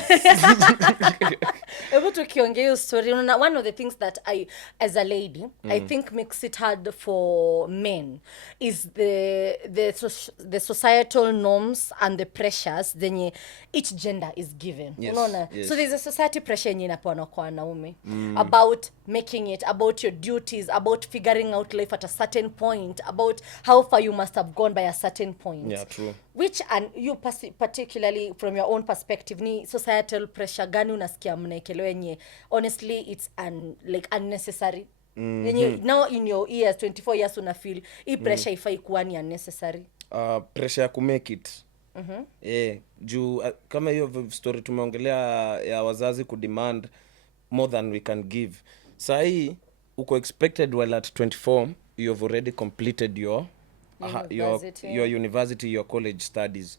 Able to kiongea hiyo story. One of the things that I, as a lady, I think makes it hard for men is the societal norms and the pressures zenye each gender is given. Yes, Unaona? yes. So there's a society pressure yenye inapewa kwa wanaume about making it, about your duties, about figuring out life at a certain point, about how far you must have gone by a certain point. Yeah, true. Which, and you particularly from your own perspective, ni societal pressure gani unasikia mnaekelewa yenye honestly it's like unnecessary? Yenye now in your ears 24 years una feel hii pressure ifai kuwa ni unnecessary. pressure ya kumake it. Juu kama hiyo story tumeongelea ya wazazi kudemand more than we can give. Sahi uko expected while at 24 you have already completed your university, your college studies.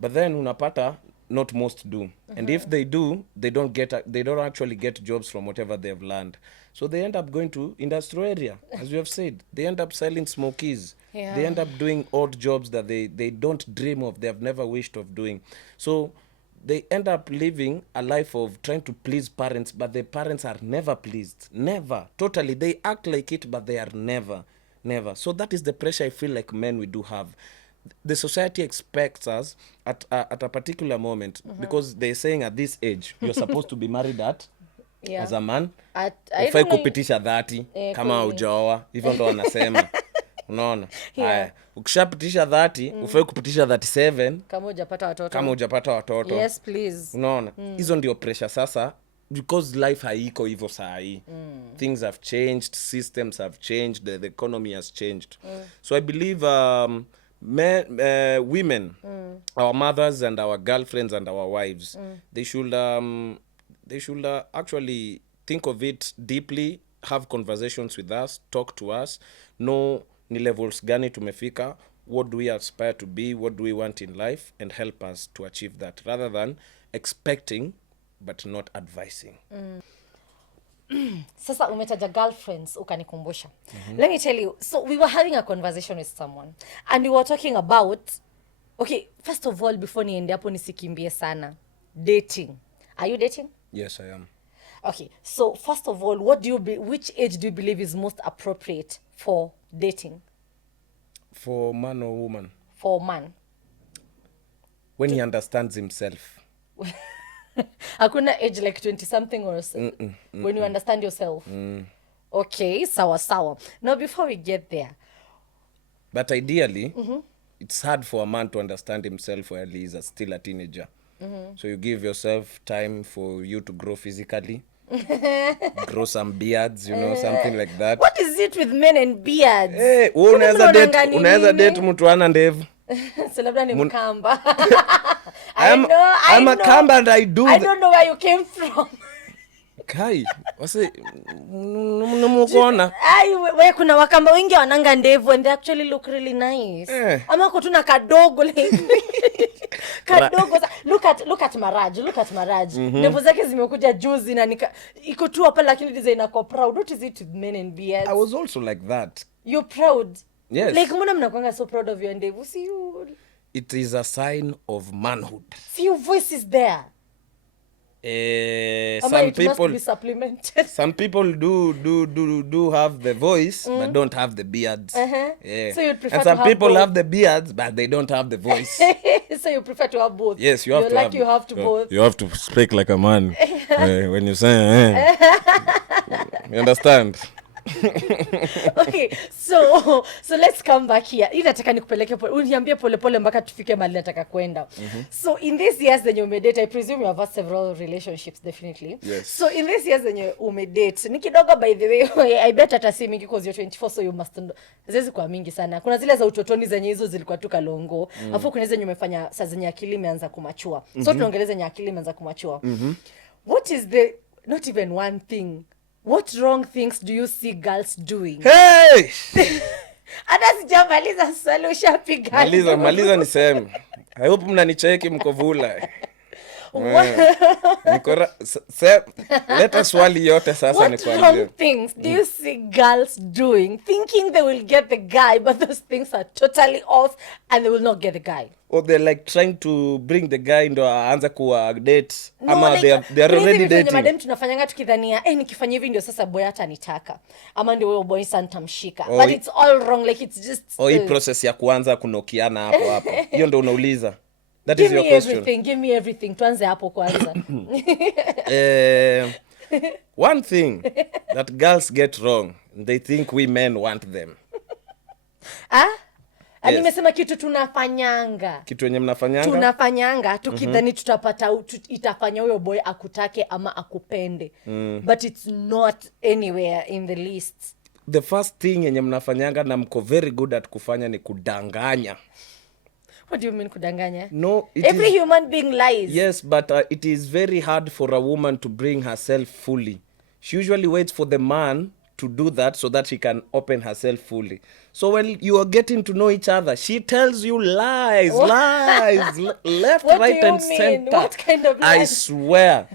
But then unapata not most do. And if they do, they don't actually get jobs from whatever they have learned. So they end up going to industrial area, as you have said. They end up selling smokies. Yeah. They end up doing odd jobs that they don't dream of, they have never wished of doing. So they end up living a life of trying to please parents, but the parents are never pleased. Never. Totally. They act like it, but they are never. So that is the pressure I feel like men we do have. The society expects us at a particular moment, because they're saying at this age you're supposed to be married as a man. Ufai kupitisha 30 kama hujaoa, hivyo ndo wanasema. Unaona? Haya, ukishapitisha 30 ufai kupitisha 37 kama hujapata watoto. Yes, please. Unaona? Hizo ndio pressure sasa, because life haiko hivyo saa hii. Things have changed, systems have changed, the economy has changed. So I believe women, our mothers and our girlfriends and our wives, they should actually think of it deeply, have conversations with us, talk to us, know ni levels gani tumefika, what do we aspire to be, what do we want in life, and help us to achieve that, rather than expecting but not advising. Sasa umetaja girlfriends ukanikumbusha. Let me tell you, so we were having a conversation with someone and we were talking about, okay, first of all, before niende hapo nisikimbie sana, dating. Are you dating? Yes, I am. Okay, so first of all, which age do you believe is most appropriate for dating? For man or woman? For man. When he understands himself. Hakuna age like 20 something or so. When you understand yourself. Okay, sawa. Now before we get there. But ideally, it's hard for a man to understand himself while he is still a teenager. So you give yourself time for you to grow physically. Grow some beards, something like that. What is it with men and beards? Hey, unaweza date mtu ana ndevu. So labda ni mkamba. I'm a Kamba and I don't know where you came from. Kai, wase mnumuona. Wewe kuna wakamba wengi wananga ndevu and they actually look really nice. Ama kutuna kadogo like kadogo. Look at Maraj. Ndevu zake zimekuja juzi na iko tu hapa lakini design ako proud. What is it with men and beards? I was also like that. You're proud? Yes. Like mbona mnakuanga so proud of your ndevu? See you. It is a sign of manhood. See, your voice is there. Some people must be supplemented. Some people do have the voice but don't have the beards. Yeah. So you'd prefer and some to have people both. Have the beards but they don't have the voice. So you prefer to have both. Yes, you have to have. You have to both. You have to speak like a man when you say you understand? Okay, so let's come back here. Nataka nikupeleke uniambie pole mpaka tufike mahali nataka kwenda. So in these years when you umedate, I presume you have had several relationships, definitely. Yes. So in these years when you umedate, ni kidogo by the way, I bet hata si mingi because you're 24, so you must zizi kwa mingi sana. Kuna zile za utotoni zenye hizo zilikuwa tu kalongo. Alafu kuna zenye umefanya saa zenye akili imeanza kumachua. So tunaongeleza zenye akili imeanza kumachua. What is the, not even one thing, what wrong things do you see girls doing? Hey! Hata sijamaliza swali ushapiga. Maliza niseme. I hope mnanicheki mko vula. Leta swali yote sasa nikwambie. What wrong things do you see girls doing thinking they will get the guy but those things are totally off and they will not get the guy? Or they're like trying to bring the guy ndo aanze kuwa date ama like, they are already dating. Madam tunafanyanga tukidhania nikifanya hivi ndio sasa boy hata nitaka ama ndio huyo boy sasa nitamshika. But it's all wrong, like it's just hii process ya kuanza kunokiana hapo. Hiyo ndio unauliza. That is your question. Give me everything. Tuanze hapo kwanza. One thing that girls get wrong, they think we men want them. Yes. Nimesema kitu tunafanyanga. Kitu yenye mnafanyanga? Tunafanyanga tukidhani tutapata itafanya huyo boy akutake ama akupende. But it's not anywhere in the list. the first thing yenye mnafanyanga na mko very good at kufanya ni kudanganya. What do you mean kudanganya? No, every human being lies. Yes, but it is very hard for a woman to bring herself fully. She usually waits for the man to do that so that she can open herself fully. So when you are getting to know each other, she tells you lies, left, what right, and mean? center. What kind of lies? I swear.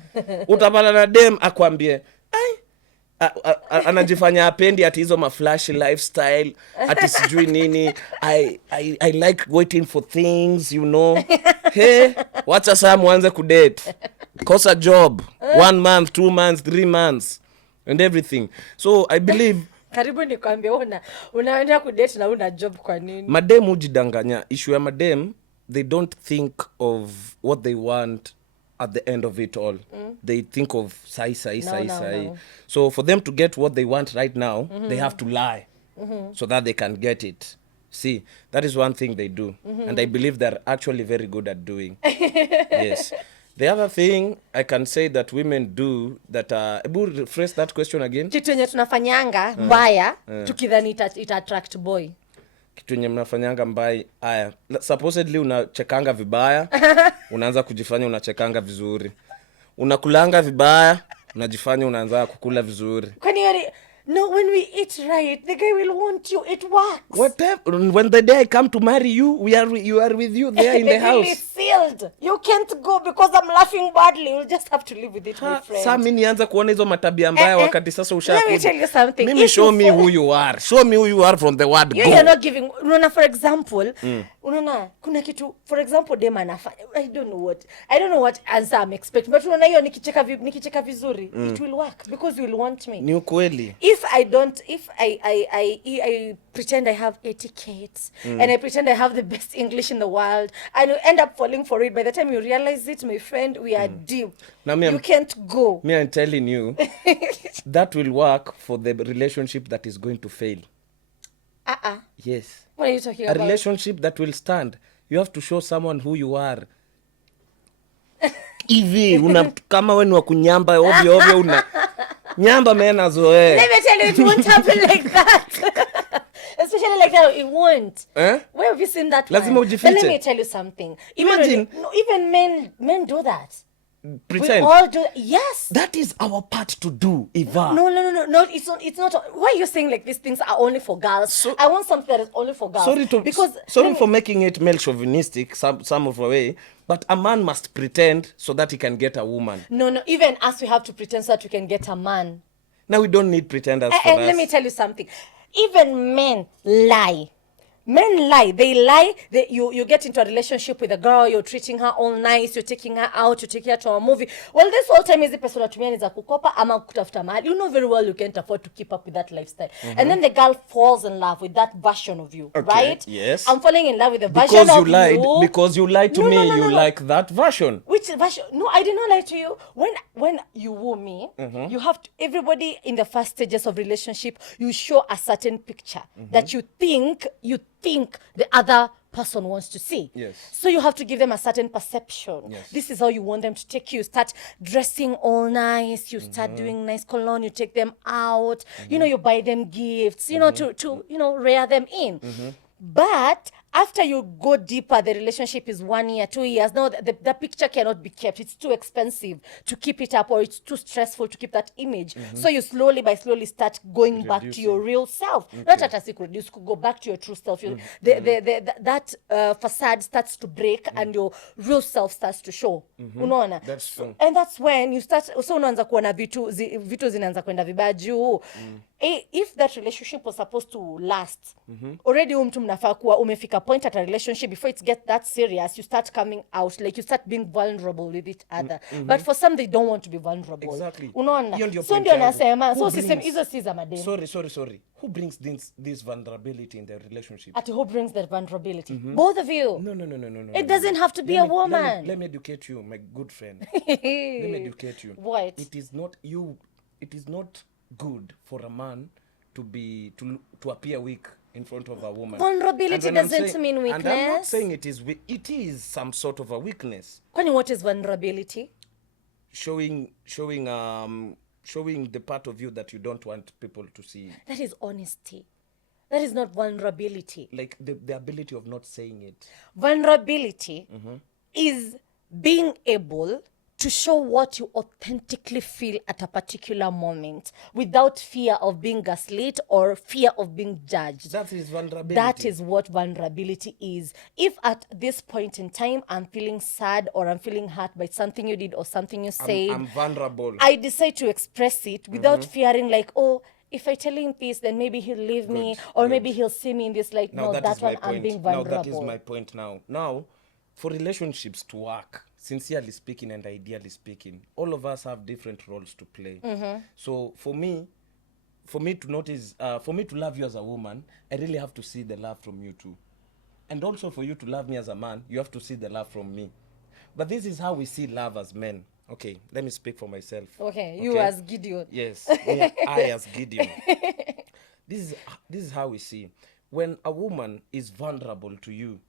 Utapata na dem akwambie, anajifanya apendi ati hizo maflash lifestyle, ati sijui nini. I like waiting for things, you know. Hey, wacha saa muanze kudate. Kosa job, 1 month, 2 months, 3 months, and everything. So I believe karibu nikwambie unaenda kudate na una job kwa nini? Madem hujidanganya. Issue ya madem, they don't think of what they want at the end of it all. They think of sai. No. So for them to get what they want right now, they have to lie so that they can get it. See, that is one thing they do. And I believe they're actually very good at doing. Yes. The other thing I can say that women do that, ebu rephrase that question again. Kitu yenye tunafanyanga mbaya tukidhani ita attract boy. Kitu yenye mnafanyanga mbaya, haya, supposedly unachekanga vibaya, unaanza kujifanya unachekanga vizuri. Unakulanga vibaya, unajifanya unaanza kukula vizuri. Kwani no, when we eat right, the guy will want you. It works. When the day I come to marry you, you are with you there in the house. It's sealed. You can't go because I'm laughing badly. You'll just have to live with it, my friend. Sasa mimi nianza kuona hizo matabia mbaya wakati sasa ushakuja. Let me tell you something. Mimi show me who you are. Show me who you are from the word go. You're not giving. Unaona, for example, unaona kuna kitu, for example, dem anafanya. I don't know what answer I'm expecting. But unaona hiyo nikicheka vizuri, it will work because you will want me. Ni ukweli. If I pretend I have etiquette and I pretend I have the best English in the world and you end up falling for it, by the time you realize it, my friend, we are deep. Now, you can't go. Me, I'm telling you, that will work for the relationship that is going to fail. Yes. What are you talking about? A relationship that will stand. You have to show someone who you are. Hivi, kama wewe ni wa kunyamba ovyo una nyamba mena zoe. Let me tell you, it won't happen like that. Especially like that, it won't. Where have you seen that Lazima one? ujifiche. But let me tell you something. Imagine. Even men do that. Pretend. We all do. Yes. That is our part to do, Eva. No. It's not. Why are you saying like these things are only for girls? I want something that is only for girls. Sorry for making it male chauvinistic some of the way, but a man must pretend so that he can get a woman. No. Even us, we have to pretend so that we can get a man. Now we don't need pretenders for and us. Let me tell you something. Even men lie. Men lie. They lie. You get into a relationship with a girl, you're treating her all nice, you're taking her out, you take her to a movie. Well, this whole time is the person unatumia ni za kukopa ama kutafuta mahali. You know very well you can't afford to keep up with that lifestyle. And then the girl falls in love with that version of you, right? Yes. I'm falling in love with the version of you. Because you lied to me, you like that version. Which version? No, I did not lie to you. When you woo me, you have to, everybody in the first stages of relationship, you show a certain picture that you think the other person wants to see. Yes. So you have to give them a certain perception. Yes. This is how you want them to take you. Start dressing all nice. You start doing nice cologne. You take them out. You know, you buy them gifts. You know, to rear them in. But after you go deeper, the relationship is 1 year, 2 years. Now the picture cannot be kept. It's too expensive to keep it up, or it's too stressful to keep that image. So you slowly start going back to your real self. Not at a secret, you go back to your true self. That facade starts to break and your real self starts to show. Unaona? That's true. And that's when you start, so unaanza kuona vitu zinaanza kwenda vibaya juu. If that relationship was supposed to last, already mtu mnafaa kuwa umefika point at a relationship, before it gets that serious, you start coming out, like you start being vulnerable with each other. But for some, they don't want to be vulnerable. Exactly. Unaona? So ndio nasema, so system hizo si za madem. Sorry. Who brings this vulnerability in the relationship? At who brings that vulnerability? Both of you. No. It doesn't have to be a woman. Let me educate you, my good friend. Let me educate you. What? It is not good for a man to appear weak in front of a woman. Vulnerability doesn't mean weakness. And I'm not saying it is some sort of a weakness. Kwani what is vulnerability? Showing showing the part of you that you don't want people to see. That is honesty. That is not vulnerability. Like the ability of not saying it. Vulnerability is being able to show what you authentically feel at a particular moment without fear of being gaslit or fear of being judged. That is vulnerability. That is what vulnerability is. If at this point in time I'm feeling sad or I'm feeling hurt by something you did or something you said, I'm vulnerable. I decide to express it without fearing like, oh, if I tell him this, then maybe he'll leave me, or maybe he'll see me in this light. Now No, that that is my one I'm point. being Now vulnerable. that is my point now. Now, for relationships to work, sincerely speaking and ideally speaking, all of us have different roles to play. So for me to notice, for me to love you as a woman, I really have to see the love from you too. And also for you to love me as a man, you have to see the love from me. But this is how we see love as men. Okay, let me speak for myself. Okay, you as Gideon. Yes, I as Gideon. This is how we see. When a woman is vulnerable to you,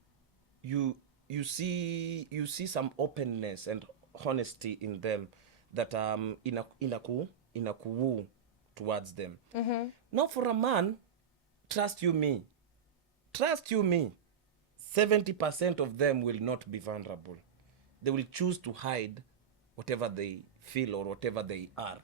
you see some openness and honesty in them that inaku towards them. Now for a man, trust you me, 70% of them will not be vulnerable. They will choose to hide whatever they feel or whatever they are.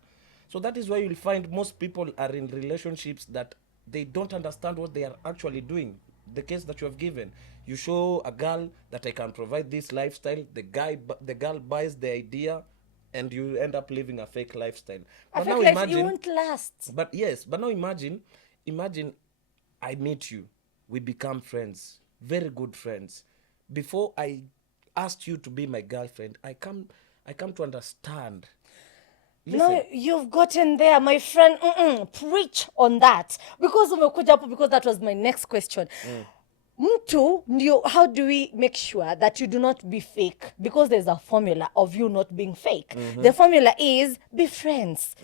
So that is why you'll find most people are in relationships that they don't understand what they are actually doing. The case that you have given, you show a girl that I can provide this lifestyle, the girl buys the idea, and you end up living a fake lifestyle. I feel like you won't last. But now imagine I meet you, we become friends, very good friends. Before I asked you to be my girlfriend, I come to understand. Listen. No, you've gotten there, my friend. Preach on that. Because that was my next question. Mtu, how do we make sure that you do not be fake? Because there's a formula of you not being fake. The formula is be friends.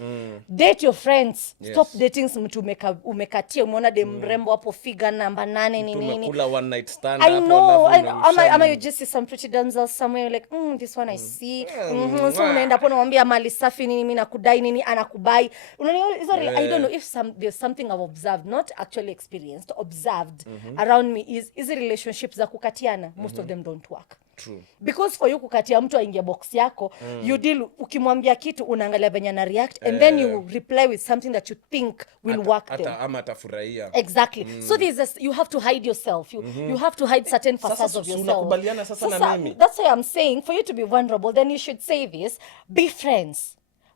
Date your friends. Yes. Stop dating mtu umekatia umeona de mrembo hapo figure number 8 nini. Tumekula one night stand. I know. Ama you just see some pretty damsels somewhere like, this one I see. So unaenda hapo unamwambia mali safi nini mimi nakudai nini anakubai. I don't know if there's something I've observed, not actually experienced, observed around me is relationships za kukatiana, most of them don't work. True. Because for you kukatia mtu aingia box yako, you deal, ukimwambia kitu unaangalia venye na react and then you reply with something that you think will work them. Ama atafurahia. Exactly. So you have to hide yourself. You have to hide certain facets of yourself. Unakubaliana sasa na mimi. That's why I'm saying for you to be vulnerable, then you should say this, be friends.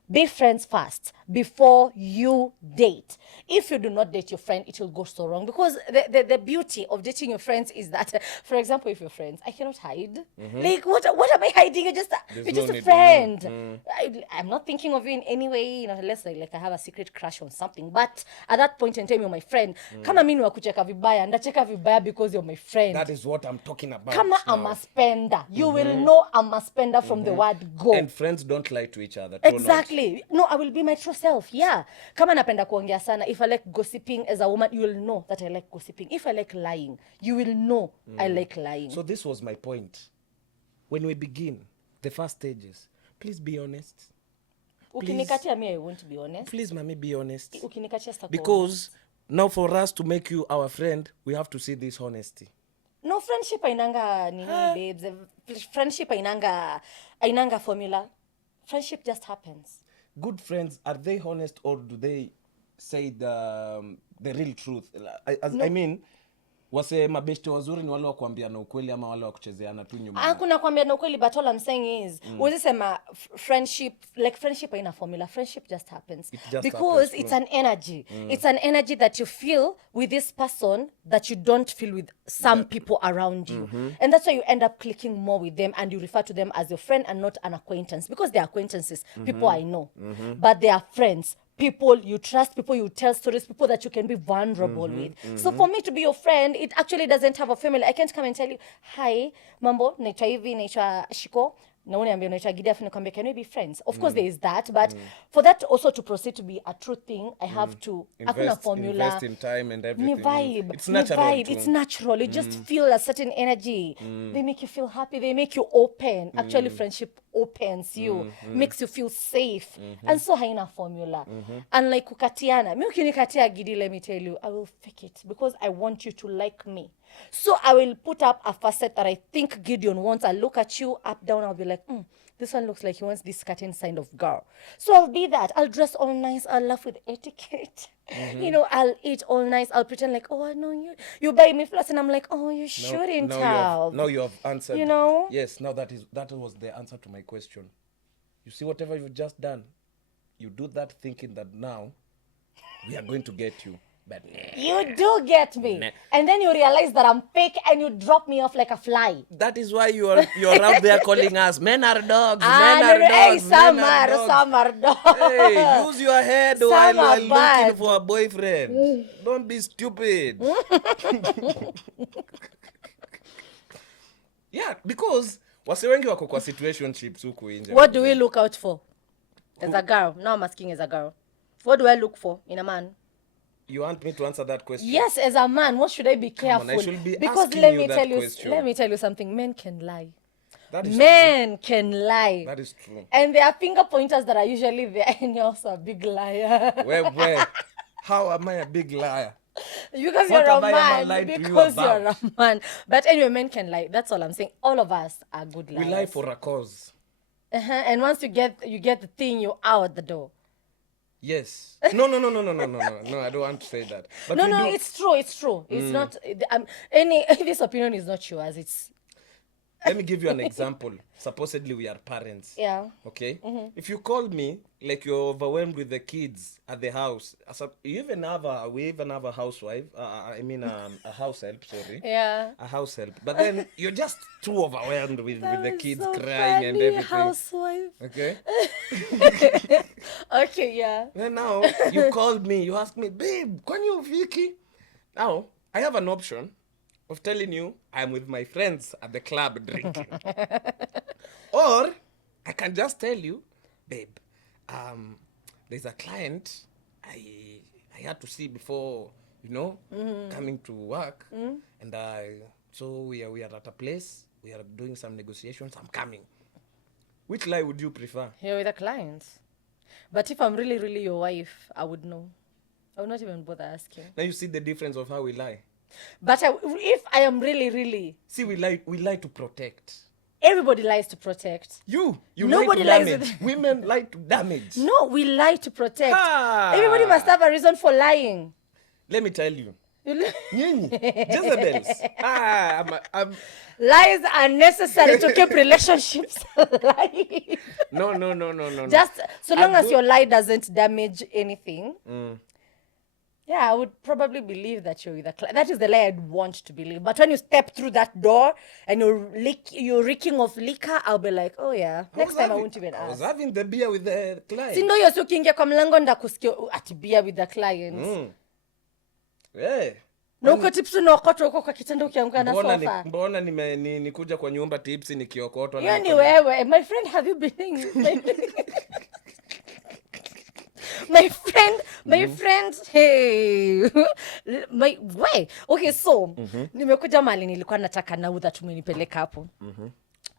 Be friends first before you date. If you do not date your friend, it will go so wrong. Because the beauty of dating your friends is that, for example, if you're friends, I cannot hide. Like, what am I hiding? You're just a friend. I'm not thinking of you in any way, unless like I have a secret crush on something. But at that point in time, you're my friend. Kama mimi wakucheka vibaya, ndacheka vibaya because you're my friend. That is what I'm talking about. Kama I'm a spender. You will know I'm a spender from the word go. And friends don't lie to each other. Exactly. No, I will be my true self. Yeah. Kama napenda kuongea sana. If I like gossiping as a woman, you will know that I like gossiping. If I like lying, you will know I like lying. So this was my point. When we begin, the first stages, please be honest. Ukinikatia me, I won't be honest. Please, mommy, be honest. Ukinikatia sitakuwa Because now for us to make you our friend, we have to see this honesty. No, friendship ainanga nini, babes. Friendship ainanga formula. Friendship just happens. Good friends, are they honest or do they say the real truth? I mean, wase mabeshte wazuri ni wale wa kuambiana ukweli ama wale wa kuchezeana tu nyuma? Kuna kuambiana ukweli, but all I'm saying is, uwezi sema friendship haina formula. Friendship just happens. Because it's an energy. It's an energy that you feel with this person that you don't feel with some people around you. And that's why you end up clicking more with them and you refer to them as your friend and not an acquaintance. Because they're acquaintances, people I know. But they are friends. People you trust, people you tell stories, people that you can be vulnerable with. So for me to be your friend, it actually doesn't have a formula. I can't come and tell you, hi, mambo, naitwa hivi, naitwa Shiko. na uniambia unaitwa Gidi afu nikwambia can we be friends? Of course there is that, but for that also to proceed to be a true thing, I have to hakuna formula. Invest in time and everything. Ni vibe. It's natural. It's natural. You just feel a certain energy. They make you feel happy. They make you open. Actually, friendship opens you, makes you feel safe. And so haina formula. And like kukatiana. Mi ukinikatia Gidi, let me tell you, I will fake it because I want you to like me. So I will put up a facet that I think Gideon wants. I'll look at you up, down. I'll be like, this one looks like he wants this certain kind of girl. So I'll be that. I'll dress all nice. I'll laugh with etiquette. You know, I'll eat all nice. I'll pretend like, oh, I know you. You buy me flowers, and I'm like, oh, you shouldn't have. Now you have answered. You know? Yes, now that was the answer to my question. You see, whatever you've just done, you do that thinking that now we are going to get you. But you do get me. And then you realize that I'm fake and you drop me off like a fly. That is why you're out there calling us men are dogs, Hey, some are dogs. Hey, use your head Some while are looking bad. for a boyfriend. Don't be stupid. Yeah, because wase wengi wako kwa situationships huku nje. What do we look out for as a girl? Now I'm asking as a girl. What do I look for in a man? You want me to answer that question? Yes, as a man, what should I be careful? I should be because asking let you me that tell you, question. let me tell you something. Men can lie. That is Men can lie. That is true. And there are finger pointers that are usually there, and you're also a big liar. Where? How am I a big liar? Because What you're a have I ever man. lied to you Because you're about? a man. But anyway, men can lie. That's all I'm saying. All of us are good liars. We lie for a cause. And once you get the thing, you're out the door. Yes. No, I don't want to say that. But No, we do. it's true. It's not this opinion is not yours. It's Let me give you an example. Supposedly we are parents. yeah. Okay? If you call me like you're overwhelmed with the kids at the house, we even have a housewife. A house help. Sorry. Yeah. A house help. But then you're just too overwhelmed with the was kids so crying and funny, everything. housewife. Okay? Okay, yeah. Then now you called me, you asked me, babe, can you Vicky? Now I have an option of telling you I'm with my friends at the club drinking. Or I can just tell you, babe, there's a client I had to see before, coming to work. And so we are at a place, we are doing some negotiations, I'm coming. Which lie would you prefer? You're with the clients. But if I'm really, really your wife, I would know. I would not even bother asking. Now you see the difference of how we lie. But if I am really, really... See, we lie to protect. Everybody lies to protect. You Nobody lie to lies damage. Women lie to damage. No, we lie to protect. Ah. Everybody must have a reason for lying. Let me tell you. Nyinyi, Jezebels. I'm Lies are necessary to keep relationships alive. No. Just so long as your lie doesn't damage anything. Yeah, I would probably believe that you're with a client. That is the lie I'd want to believe. But when you step through that door and you're reeking of liquor, I'll be like, oh yeah. Next time I won't even I was ask. having the beer with the client. Si ndo hiyo si ukiingia kwa mlango ndakusikia ati beer with the client. Yeah. Na uko tipsi unaokotwa huko kwa kitanda ukianguka na sofa. Mbona nikuja kwa nyumba tipsi nikiokotwa Hiyo ni wewe. My friend, have you been my friend, hey. Okay, so nimekuja mali nilikuwa nataka naudha tumenipeleka hapo.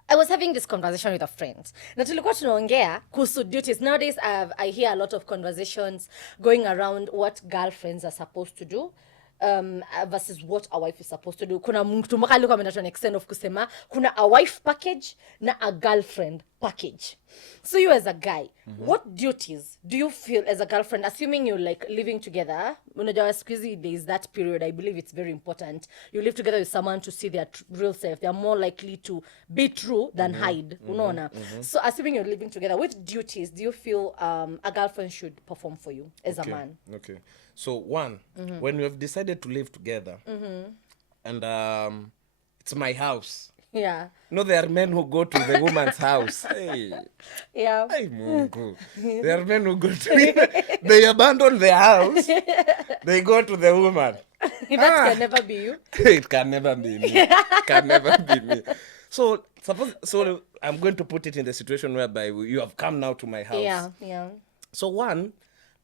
I was having this conversation with a friend. Na tulikuwa tunaongea kuhusu duties. Nowadays I hear a lot of conversations going around what girlfriends are supposed to do. Versus what a wife is supposed to do. Kuna mtu mpaka alikuwa ameenda to an extent of kusema kuna a wife package na a girlfriend package. So you as a guy, what duties do you feel as a girlfriend, assuming you're like living together? Unajua siku hizi there is that period, I believe it's very important. You live together with someone to see their real self. They are more likely to be true than hide. Unaona? So assuming you're living together, which duties do you feel a girlfriend should perform for you as a man? Okay. So one, when we have decided to live together, and it's my house. Yeah. No, there are men who go to the woman's house. Hey. Yeah. Hey, Mungu. There are men who go to they abandon their house. They go to the woman. That can never be you. It can never be me. Can never be me. So suppose, so I'm going to put it in the situation whereby you have come now to my house. Yeah. So one,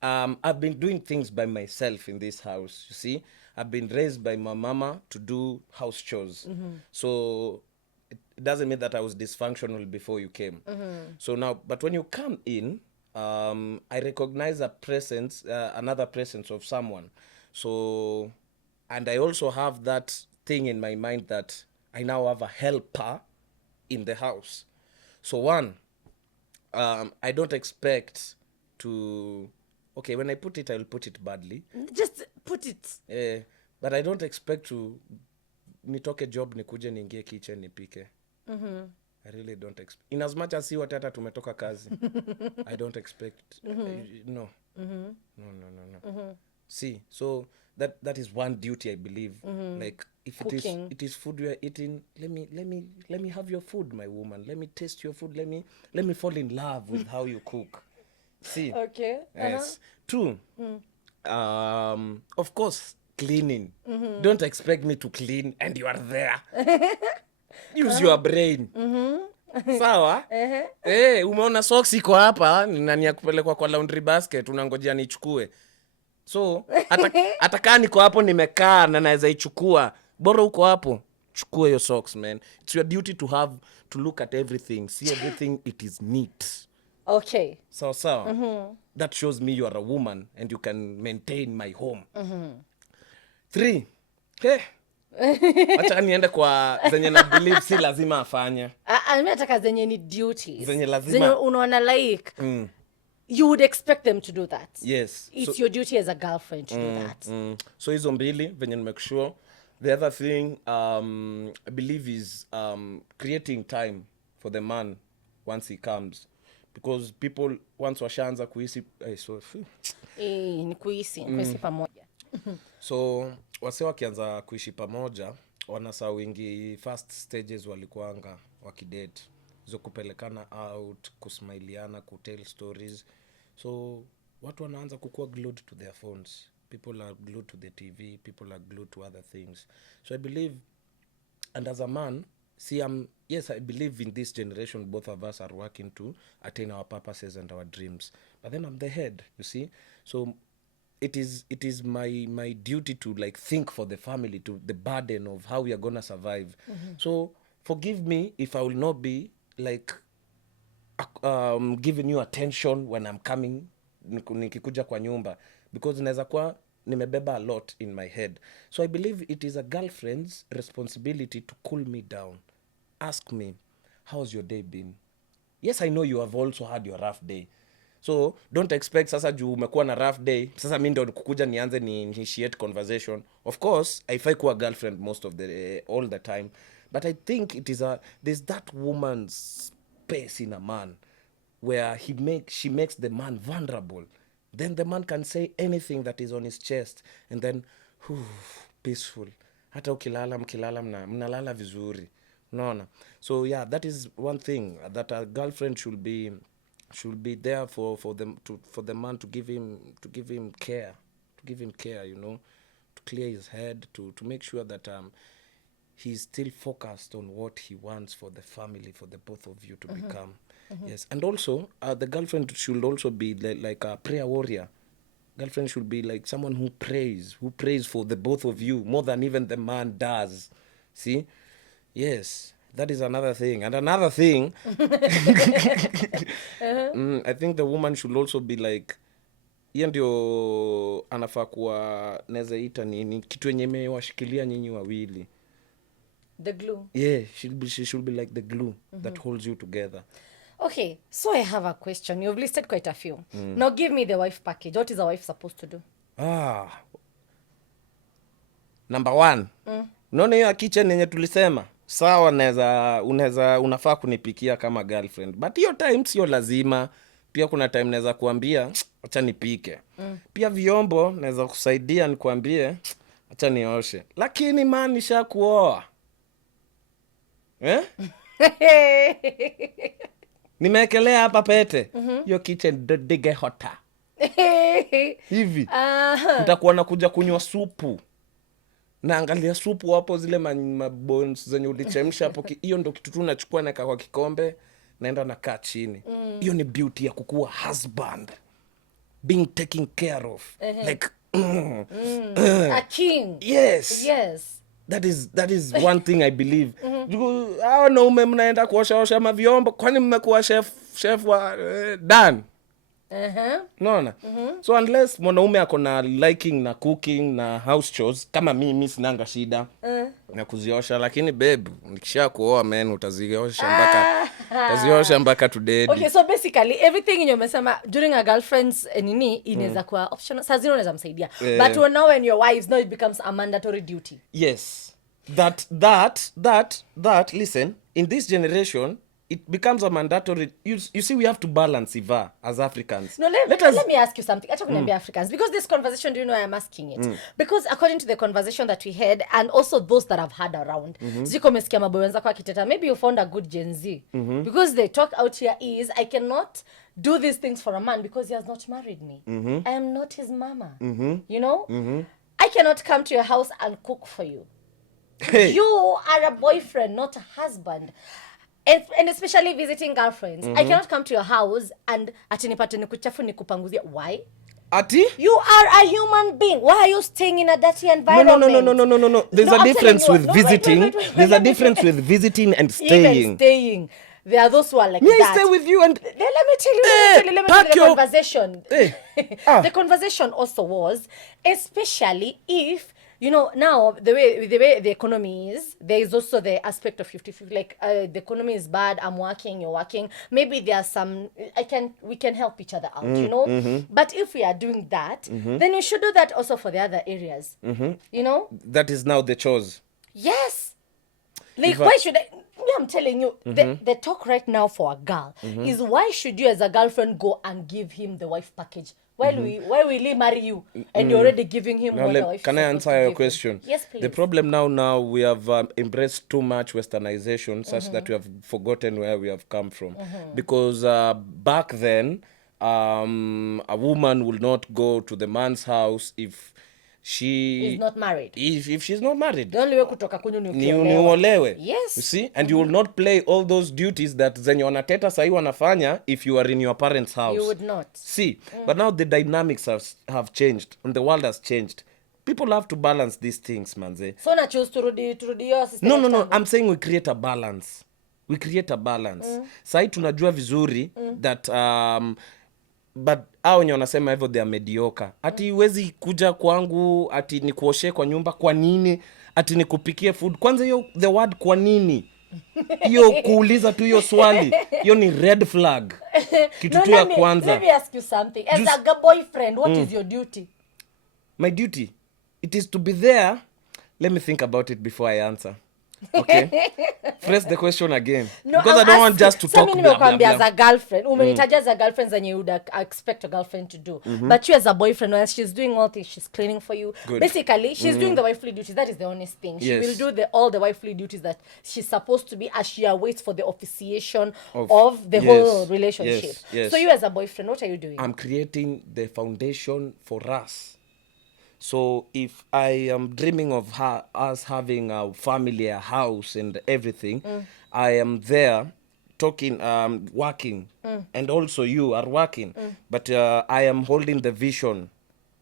I've been doing things by myself in this house. You see, I've been raised by my mama to do house chores. So it doesn't mean that I was dysfunctional before you came. So now, but when you come in, I recognize a presence, another presence of someone. So, and I also have that thing in my mind that I now have a helper in the house. So one, I don't expect to, okay, when I put it, I will put it badly. Just put it. But I don't expect to nitoke job nikuje niingie kitchen nipike. I really don't expect. In as much as si wote hata tumetoka kazi. I don't expect. No. No. See, so that is one duty I believe. Like if Cooking. it is food we are eating, let me have your food, my woman. Let me taste your food. Let me fall in love with how you cook. See. Okay. Yes. Two. Of course, cleaning. Don't expect me to clean and you are there. Use your brain. Sawa? Umeona socks iko hapa, nani ya kupelekwa kwa laundry basket, unangojea nichukue. So, hata kaa niko hapo nimekaa na naweza ichukua. Bora uko hapo, chukua your socks, man. It's your duty to look at everything. See everything, it is neat. Okay. So. That shows me you are a woman and you can maintain my home. 3. Acha niende kwa zenye na believe si lazima afanye. Mimi nataka zenye ni duties. Zenye lazima. Zenye unaona like you would expect them to do that. Yes. It's your duty as a girlfriend to do that. So hizo mbili venye make sure. The other thing I believe is creating time for the man once he comes. Because people once washaanza kuhisi Ni kuhisi pamoja. So wase wakianza kuishi pamoja wanasahau wingi first stages walikuanga wakidate, hizo kupelekana out, kusmailiana, kutell stories. So watu wanaanza kukua glued to their phones. People are glued to the TV, people are glued to other things. So I believe, and as a man, yes, I believe in this generation both of us are working to attain our purposes and our dreams. But then I'm the head, you see. So it is my duty to like think for the family, to the burden of how we are gonna survive. So forgive me if I will not be like giving you attention when I'm coming, nikikuja kwa nyumba, because naweza kuwa nimebeba a lot in my head. So I believe it is a girlfriend's responsibility to cool me down. Ask me, how's your day been? Yes, I know you have also had your rough day. So don't expect sasa juu umekuwa na rough day sasa mimi ndo kukuja nianze ni initiate conversation. Of course I fight kuwa girlfriend most of the all the time, but I think there's that woman's space in a man where she makes the man vulnerable. Then the man can say anything that is on his chest and then peaceful. Hata ukilala mnalala vizuri. Unaona? So yeah, that is one thing that a girlfriend should be there for the man, to give him care, you know, to clear his head, to make sure that he's still focused on what he wants for the family, for the both of you to become. Yes. And also the girlfriend should also be like a prayer warrior. Girlfriend should be like someone who prays for the both of you more than even the man does. See? Yes. That is another thing. And another thing, I think the woman should also be like, hiyo ndio anafaa kuwa naweza ita nini, kitu yenye imewashikilia nyinyi wawili. The glue. Yeah, she should be like the glue that holds you together. Okay, so I have a question. You've listed quite a few. Now give me the wife package. What is a wife supposed to do? Number 1. Unaona hiyo kitchen yenye tulisema? Sawa, unafaa kunipikia kama girlfriend. But hiyo time sio lazima. Pia kuna time naweza kuambia acha nipike. Pia vyombo naweza kusaidia nikwambie acha nioshe. Lakini man nishakuoa. Nimeekelea hapa pete. Hiyo kitchen dige hota. Hivi. Nitakuwa nakuja kunywa supu. naangalia supu hapo, zile bones zenye ulichemsha hapo, hiyo ndo kitu tu nachukua naeka kwa kikombe, naenda nakaa chini. Hiyo ni beauty ya kukuwa husband, being taken care of. Like A king. yes, that is one thing I believe. Hao wanaume mnaenda kuoshaosha mavyombo, kwani mmekuwa chef wa Dan? Naona. So unless mwanaume ako na liking na cooking na house chores, kama mimi sinanga shida na kuziosha, lakini babe, nikisha kuoa man, utaziosha mpaka to dead. Okay, so basically everything in your mesama during a girlfriend's nini inaweza kuwa optional, saa zingine unaweza msaidia, but when your wives, now it becomes a mandatory duty. Yes, that listen, in this generation it becomes a mandatory. You see, we have to balance, Eva, as Africans. No, let me ask you something. Acha kuniambia Africans, because this conversation, do you know why I'm asking it? Because according to the conversation that we had, and also those that I've had around, ziko mesikia maboy wenzako akiteta, maybe you found a good Gen Z. Because they talk out here is, I cannot do these things for a man because he has not married me. I am not his mama. You know? I cannot come to your house and cook for you. Hey. You are a boyfriend, not a husband. And especially visiting girlfriends. I cannot come to your house and atinipate nikuchafu nikupanguzie. Why? Ati? You are a human being. Why are you staying in a dirty environment? No. There's a difference with visiting. There's a difference with visiting and staying. Even staying. There are those who are like May that. I stay with you and... Let me tell you the conversation. The conversation also was, especially if, you know, now the way the economy is, there is also the aspect of 50-50. Like the economy is bad, I'm working, you're working. Maybe there are some, we can help each other out, you know. But if we are doing that, then you should do that also for the other areas. You know. That is now the chores. Yes. Like, why should I? I'm telling you, the talk right now for a girl is, why should you as a girlfriend go and give him the wife package? Why will he marry you and you're already giving him what the wife? Can I answer your question? Yes, please. The problem now we have embraced too much westernization such that we have forgotten where we have come from. Because back then, a woman will not go to the man's house if she is not married. If she's not married. The only way kutoka kunyu ni uolewe. Yes. You see? And you will not play all those duties that zenye wanateta sahi wanafanya if you are in your parents' house. You would not. See? But now the dynamics have changed and the world has changed. People have to balance these things, manze. So na choose to rudi your sister. No. I'm saying we create a balance. Sahi tunajua vizuri that but hao wenye wanasema hivyo they are mediocre. Ati huwezi kuja kwangu ati nikuoshe kwa nyumba, kwa nini? Ati nikupikie food. Kwanza hiyo the word kwa nini? Hiyo kuuliza tu hiyo swali, hiyo ni red flag. Kitu tu ya kwanza. Let me ask you something. As a boyfriend, what is your duty? My duty, it is to be there. Let me think about it before I answer. Okay. Press the question again. No, because I don't want just to talk blah, blah, blah. As a girlfriend, umenitaja as a girlfriend than you would expect a girlfriend to do. But you as a boyfriend, when she's doing all things, she's cleaning for you. Good. Basically, she's doing the wifely duties. That is the honest thing. She will do all the wifely duties that she's supposed to be as she awaits for the officiation of the whole relationship. Yes. So you as a boyfriend, what are you doing? I'm creating the foundation for us. So if I am dreaming of us having a family, a house and everything, I am there talking, working, and also you are working. But I am holding the vision.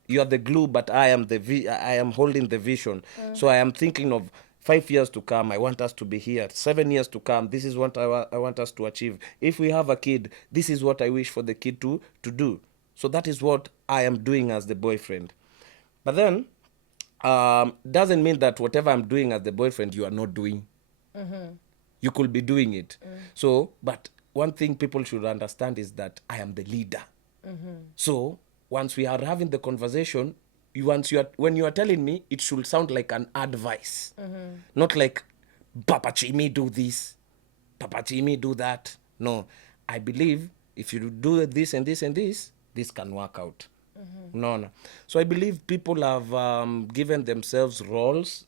You are the glue, but I am holding the vision. So I am thinking of 5 years to come, I want us to be here. 7 years to come, this is what I want us to achieve. If we have a kid, this is what I wish for the kid to do. So that is what I am doing as the boyfriend. But then, doesn't mean that whatever I'm doing as the boyfriend, you are not doing. You could be doing it. So, but one thing people should understand is that I am the leader. So, once we are having the conversation, when you are telling me, it should sound like an advice. Not like, Papa Chimi, do this. Papa Chimi, do that. No. I believe if you do this and this and this can work out. No. So I believe people have given themselves roles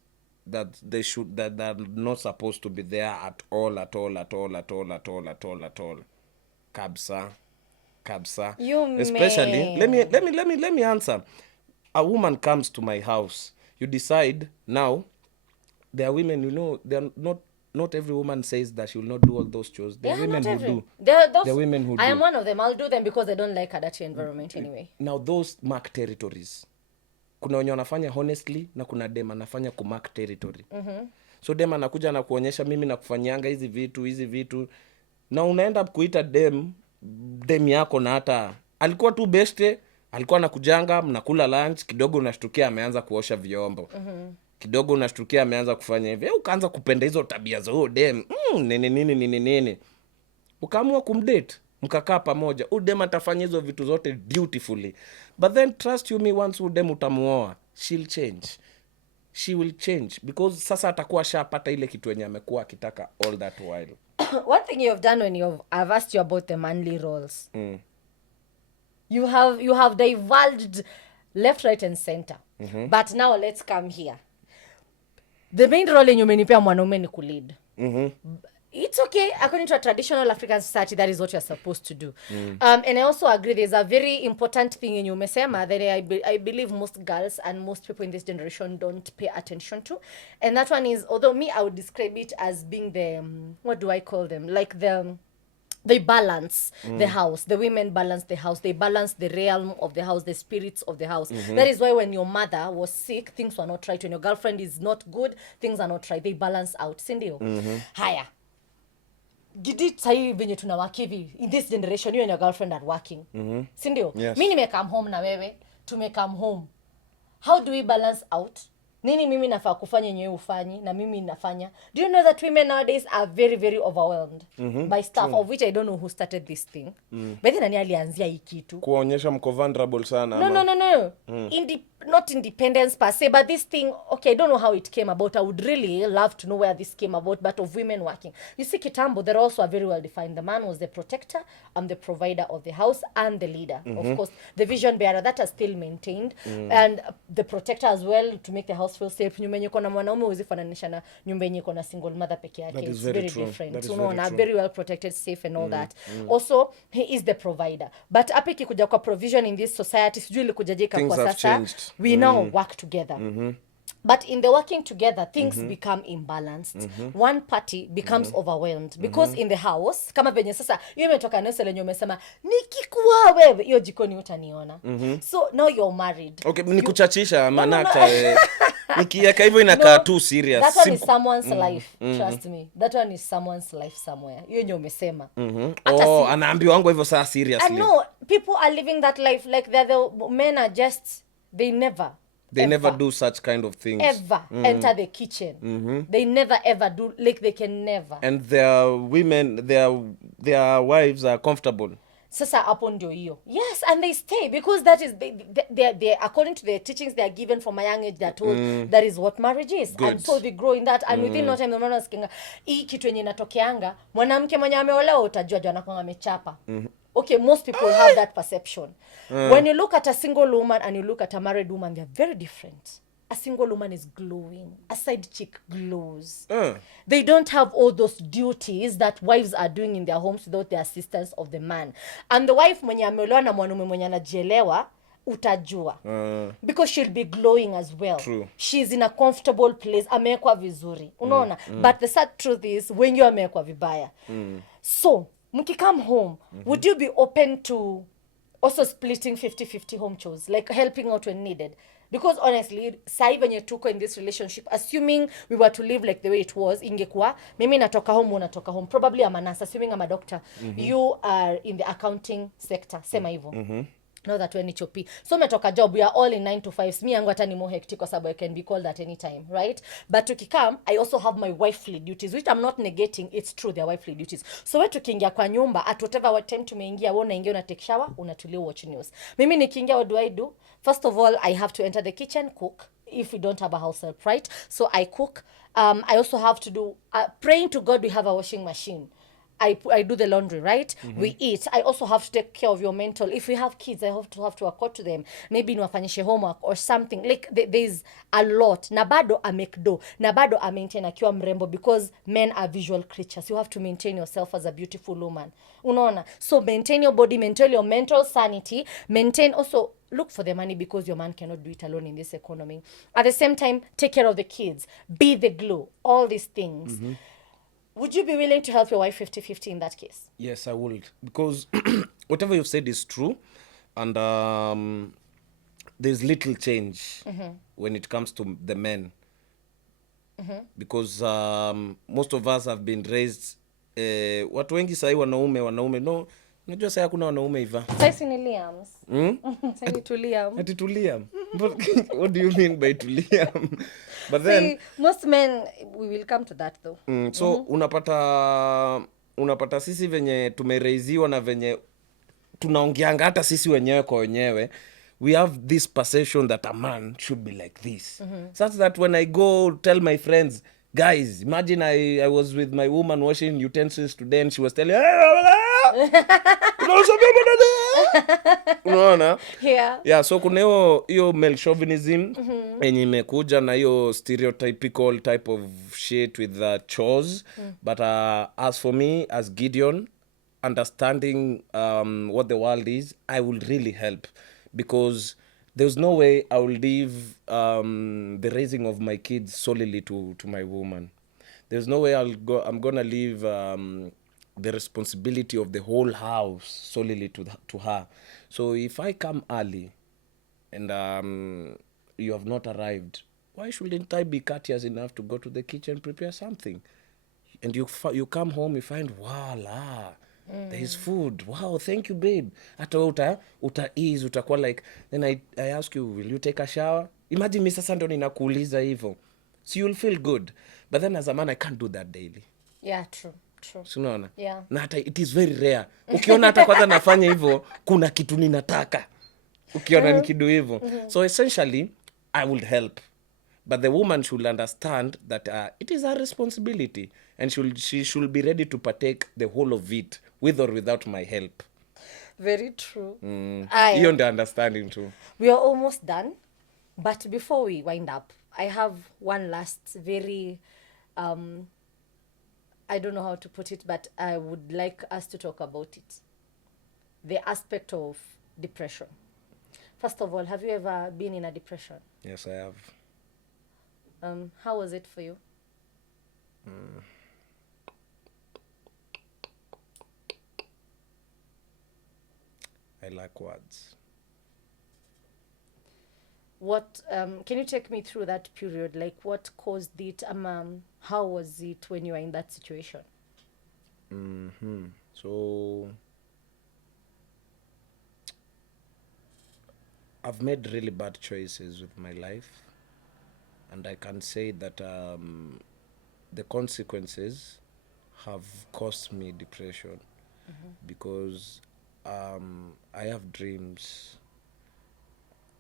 that that are not supposed to be there at all. Kabsa. You Especially, let me answer. A woman comes to my house. you decide now. There are women, you know, they are not every woman says that she will not do all those chores. There are women not who every. do. There There are women who I do. am one of them. I'll do them because I don't like a dirty environment anyway. Now those mark territories, kuna wenye wanafanya honestly na kuna dem anafanya kumark territory. So dem anakuja na kuonyesha mimi nakufanyanga hizi vitu na unaenda kuita dem yako, na hata alikuwa tu beste, alikuwa anakujanga, mnakula lunch kidogo, unashtukia ameanza kuosha vyombo. Kidogo unashtukia ameanza kufanya hivi, ukaanza kupenda hizo tabia za dem nini, ukaamua kumdate, mkakaa pamoja, dem atafanya hizo vitu zote beautifully, but then trust you me, once dem utamuoa, she will change because sasa atakuwa shapata ile kitu yenye amekuwa akitaka all that while. One thing you have done when I've asked you about the manly roles, you have divulged left, right and center. But now let's come here. The main role yenye umenipea mwanaume ni kulead. It's okay, according to a traditional African society, that is what you're supposed to do. And I also agree there's a very important thing in umesema that I believe most girls and most people in this generation don't pay attention to. And that one is, although me, I would describe it as being the, what do I call them? Like they balance the house. The women balance the house. They balance the realm of the house, the spirits of the house. That is why when your mother was sick, things were not right. When your girlfriend is not good, things are not right. They balance out. Sindio? Haya. Gidi sahi venye tunawaki hivi in this generation, you and your girlfriend are working. Sindio? Yes. Mimi nimekam home na wewe, tumekam home. How do we balance out? Nini mimi nafaa kufanya yenyewe ufanyi na mimi nafanya? Do you know that women nowadays are very very overwhelmed by stuff, of which I don't know who started this thing. But then nani alianzia hii kitu? Kuonyesha mko vulnerable sana. No. Not independence per se, but this thing, okay, I don't know how it came about. I would really love to know where this came about, but of women working. You see, kitambo, they're also very well defined. The man was the protector, the provider of the house, and the leader. Of course, the vision bearer, that is still maintained. And the protector as well, to make the house feel safe. Nyumba yenye kona mwanaume huwezi fananisha na nyumba yenye kona single mother peke yake. It's very different. So no, very well protected, safe and all that. Also, he is the provider. But api kikuja kwa provision in this society, sijui ilikujajika kwa sasa. We now work together. But in the working together, things become imbalanced. One party becomes overwhelmed. Because in the house, kama venye sasa, hiyo imetoka nese lenye umesema, nikikuwa wewe, hiyo jikoni utaniona. So now you're married. Okay, nikuchachisha manaka. Nikieka hivyo inakaa too serious. That one is someone's life, trust me. That one is someone's life somewhere. Hiyo nyo umesema. Anaambiwa wangu hivyo saa seriously. I know, people are living that life like the men are just, they never do such kind of things. Ever enter the kitchen. They never ever do, like they can never. And their women, their wives are comfortable. Sasa hapo ndio hiyo. Yes, and they stay because that is they according to the teachings they are given from a young age, they're told that is what marriage is. Good. And so they grow in that, and within no time the man asking hii kitu yenye inatokeanga mwanamke mwenye ameolewa utajua jana kwa amechapa. Okay, most people have that perception. When you look at a single woman and you look at a married woman, they're very different. A single woman is glowing. A side chick glows. They don't have all those duties that wives are doing in their homes without the assistance of the man. And the wife mwenye ameolewa na mwanaume mwenye anajielewa utajua. Because she'll be glowing as well. True. She's in a comfortable place. Amewekwa vizuri. Unaona? But the sad truth is when you amewekwa vibaya. So, mkikam home, would you be open to also splitting 50-50 home chores, like helping out when needed? Because honestly, sai venye tuko in this relationship, assuming we were to live like the way it was, ingekuwa mimi natoka home, unatoka home, probably I'm a nurse, assuming I'm a doctor, you are in the accounting sector, sema hivyo. Know that when it's your P. So metoka job, we are all in 9 to 5. Me yangu hata ni more hectic kwa sababu I can be called at any time, right? But tukikam, I also have my wifely duties, which I'm not negating. It's true, they're wifely duties. So we tukiingia kwa nyumba, at whatever time tumeingia, wewe unaingia una take shower, unatulia watch news. Mimi nikiingia, what do I do? First of all, I have to enter the kitchen, cook. If we don't have a house help, right? So I cook. I also have to do, praying to God we have a washing machine. I do the laundry, right? We eat. I also have to take care of your mental. If we have kids, I have to accord to them. Maybe niwafanyishe homework or something. Like there's a lot. Na bado I make do. Na bado I maintain akiwa mrembo, because men are visual creatures. You have to maintain yourself as a beautiful woman. Unaona? So maintain your body, maintain your mental sanity, maintain also, look for the money, because your man cannot do it alone in this economy. At the same time, take care of the kids, be the glue, all these things. Would you be willing to help your wife 50-50 in that case? Yes, I would, because whatever you've said is true, and there's little change when it comes to the men, because most of us have been raised watu wengi sahi wanaume no, unajua sahi hakuna wanaume hiva. Sasa ni Liams. Sasa to Liam. Ati to Liam. What do you mean by to Liam? But then See, most men, we will come to that though. so unapata sisi venye tumereiziwa na venye tunaongeanga hata sisi wenyewe kwa wenyewe, we have this perception that a man should be like this, such that when I go tell my friends, guys, imagine I was with my woman washing utensils today and she was telling unaona? Yeah, so kuna hiyo male chauvinism yenye imekuja na hiyo stereotypical type of shit with the chores. But as for me, as Gideon, understanding what the world is, I will really help, because there's no way I will leave the raising of my kids solely to my woman. There's no way I'm gonna leave the responsibility of the whole house solely to her. So if I come early and you have not arrived, why shouldn't I be courteous enough to go to the kitchen, prepare something? And you come home, you find, voila, there is food. Wow, thank you, babe. Hata uta ease, utakuwa like, then I ask you, will you take a shower? Imagine me sasa ndo ninakuuliza hivyo. So you'll feel good. But then as a man, I can't do that daily. Yeah, true. Unaona? Yeah. Na hata it is very rare. Ukiona hata kwanza nafanya hivyo, kuna kitu ninataka. Ukiona nikidu hivyo. So essentially, I would help. But the woman should understand that it is her responsibility, and she should be ready to partake the whole of it, with or without my help. Very true. Hiyo ndio understanding too. We are almost done. But before we wind up, I have one last very, I don't know how to put it, but I would like us to talk about it. The aspect of depression. First of all, have you ever been in a depression? Yes, I have. How was it for you? I lack words. What can you take me through that period? Like, what caused it? How was it when you were in that situation? So I've made really bad choices with my life, and I can say that the consequences have caused me depression, because I have dreams,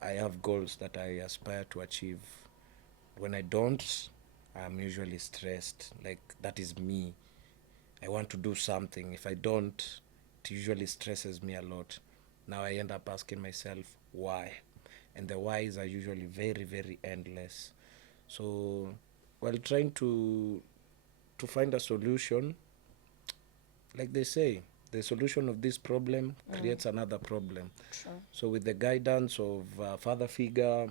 I have goals that I aspire to achieve. When I don't, I'm usually stressed. Like, that is me. I want to do something. If I don't, it usually stresses me a lot. Now I end up asking myself, why? And the whys are usually very, very endless. So while trying to find a solution, like they say, the solution of this problem creates another problem. Sure. So with the guidance of a father figure,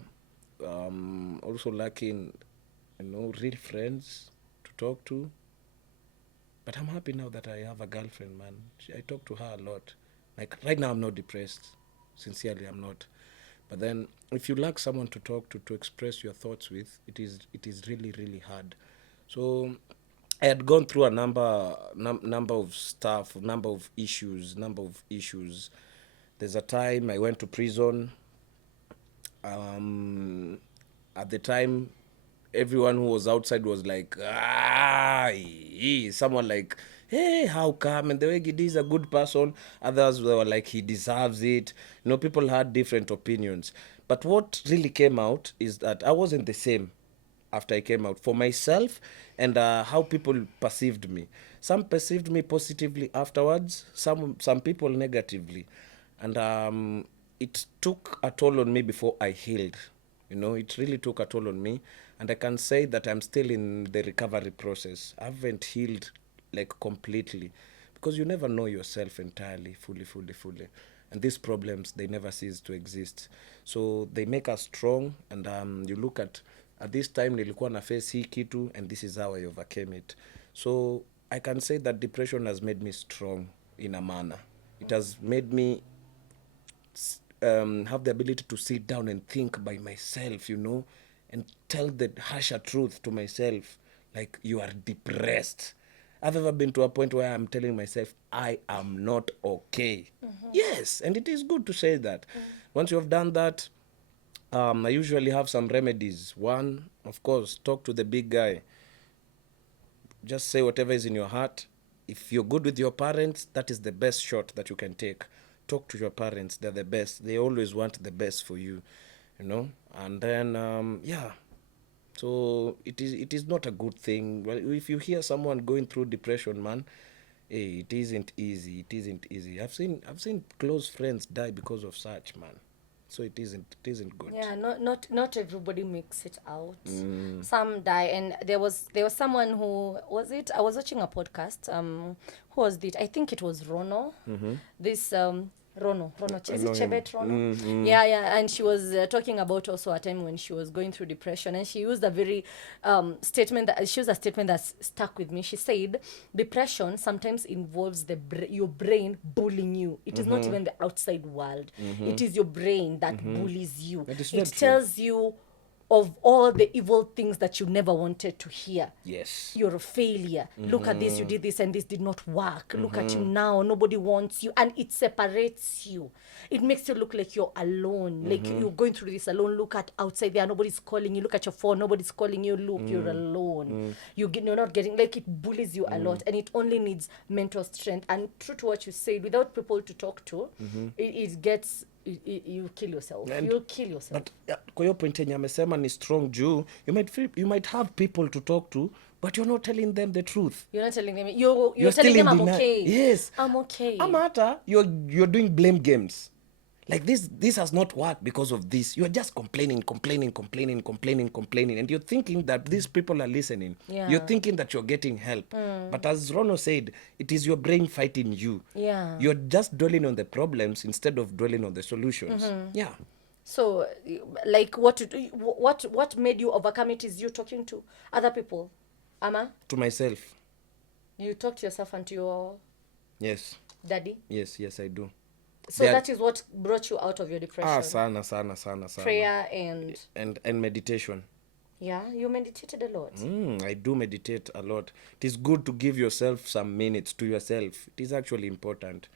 also lacking, real friends to talk to. But I'm happy now that I have a girlfriend, man. I talk to her a lot. Like, right now I'm not depressed. Sincerely, I'm not. But then if you lack someone to talk to express your thoughts with, it is really, really hard. So I had gone through a number of stuff, number of issues. There's a time I went to prison. At the time, everyone who was outside was like, someone like, hey, how come? And the way Gidi is a good person. Others were like, he deserves it. People had different opinions. But what really came out is that I wasn't the same after I came out, for myself and how people perceived me. some perceived me positively afterwards, some people negatively. And it took a toll on me before I healed. It really took a toll on me. And I can say that I'm still in the recovery process. I haven't healed like completely, because you never know yourself entirely, fully. And these problems, they never cease to exist. So they make us strong. And you look at this time nilikuwa na face hii kitu, and this is how I overcame it. So I can say that depression has made me strong in a manner. It has made me have the ability to sit down and think by myself, and tell the harsher truth to myself, like, you are depressed. I've ever been to a point where I'm telling myself, I am not okay. Yes, and it is good to say that. Once you have done that, I usually have some remedies. One, of course, talk to the big guy. Just say whatever is in your heart. If you're good with your parents, that is the best shot that you can take. Talk to your parents. They're the best. They always want the best for you, And then, so it is not a good thing. Well, if you hear someone going through depression, man, hey, it isn't easy. It isn't easy. I've seen close friends die because of such, man. So it isn't good. Yeah, not everybody makes it out. Some die, and there was someone who was it. I was watching a podcast. Who was it? I think it was Rono. This Rono, is it Chebet Rono? Yeah, and she was talking about also a time when she was going through depression, and she used a very statement that stuck with me. She said, depression sometimes involves your brain bullying you. It is not even the outside world. It is your brain that bullies you. It tells you of all the evil things that you never wanted to hear. Yes. You're a failure. Look at this, you did this and this did not work. Look at you now, nobody wants you. And it separates you. It makes you look like you're alone. Like you're going through this alone. Look at outside there, nobody's calling you. Look at your phone, nobody's calling you. Look, you're alone. You're not getting, like, it bullies you a lot. And it only needs mental strength. And true to what you said, without people to talk to, it gets... You kill yourself. You'll kill yourself. But kwa hiyo point yenye amesema ni strong juu, you might have people to talk to, but you're not telling them the truth. You're not telling them. You're telling them I'm okay. Yes. I'm okay. Ama hata you're doing blame games. Like, this has not worked because of this. You're just complaining, and you're thinking that these people are listening. Yeah. You're thinking that you're getting help. But as Rono said, it is your brain fighting you. Yeah. You're just dwelling on the problems instead of dwelling on the solutions. Yeah. So, like, what made you overcome it is you talking to other people, Ama? To myself. You talk to yourself and to your Yes. daddy? Yes, I do. So that is what brought you out of your depression? Sana. Prayer and meditation. Yeah, you meditated a lot. I do meditate a lot. It is good to give yourself some minutes to yourself. It is actually important.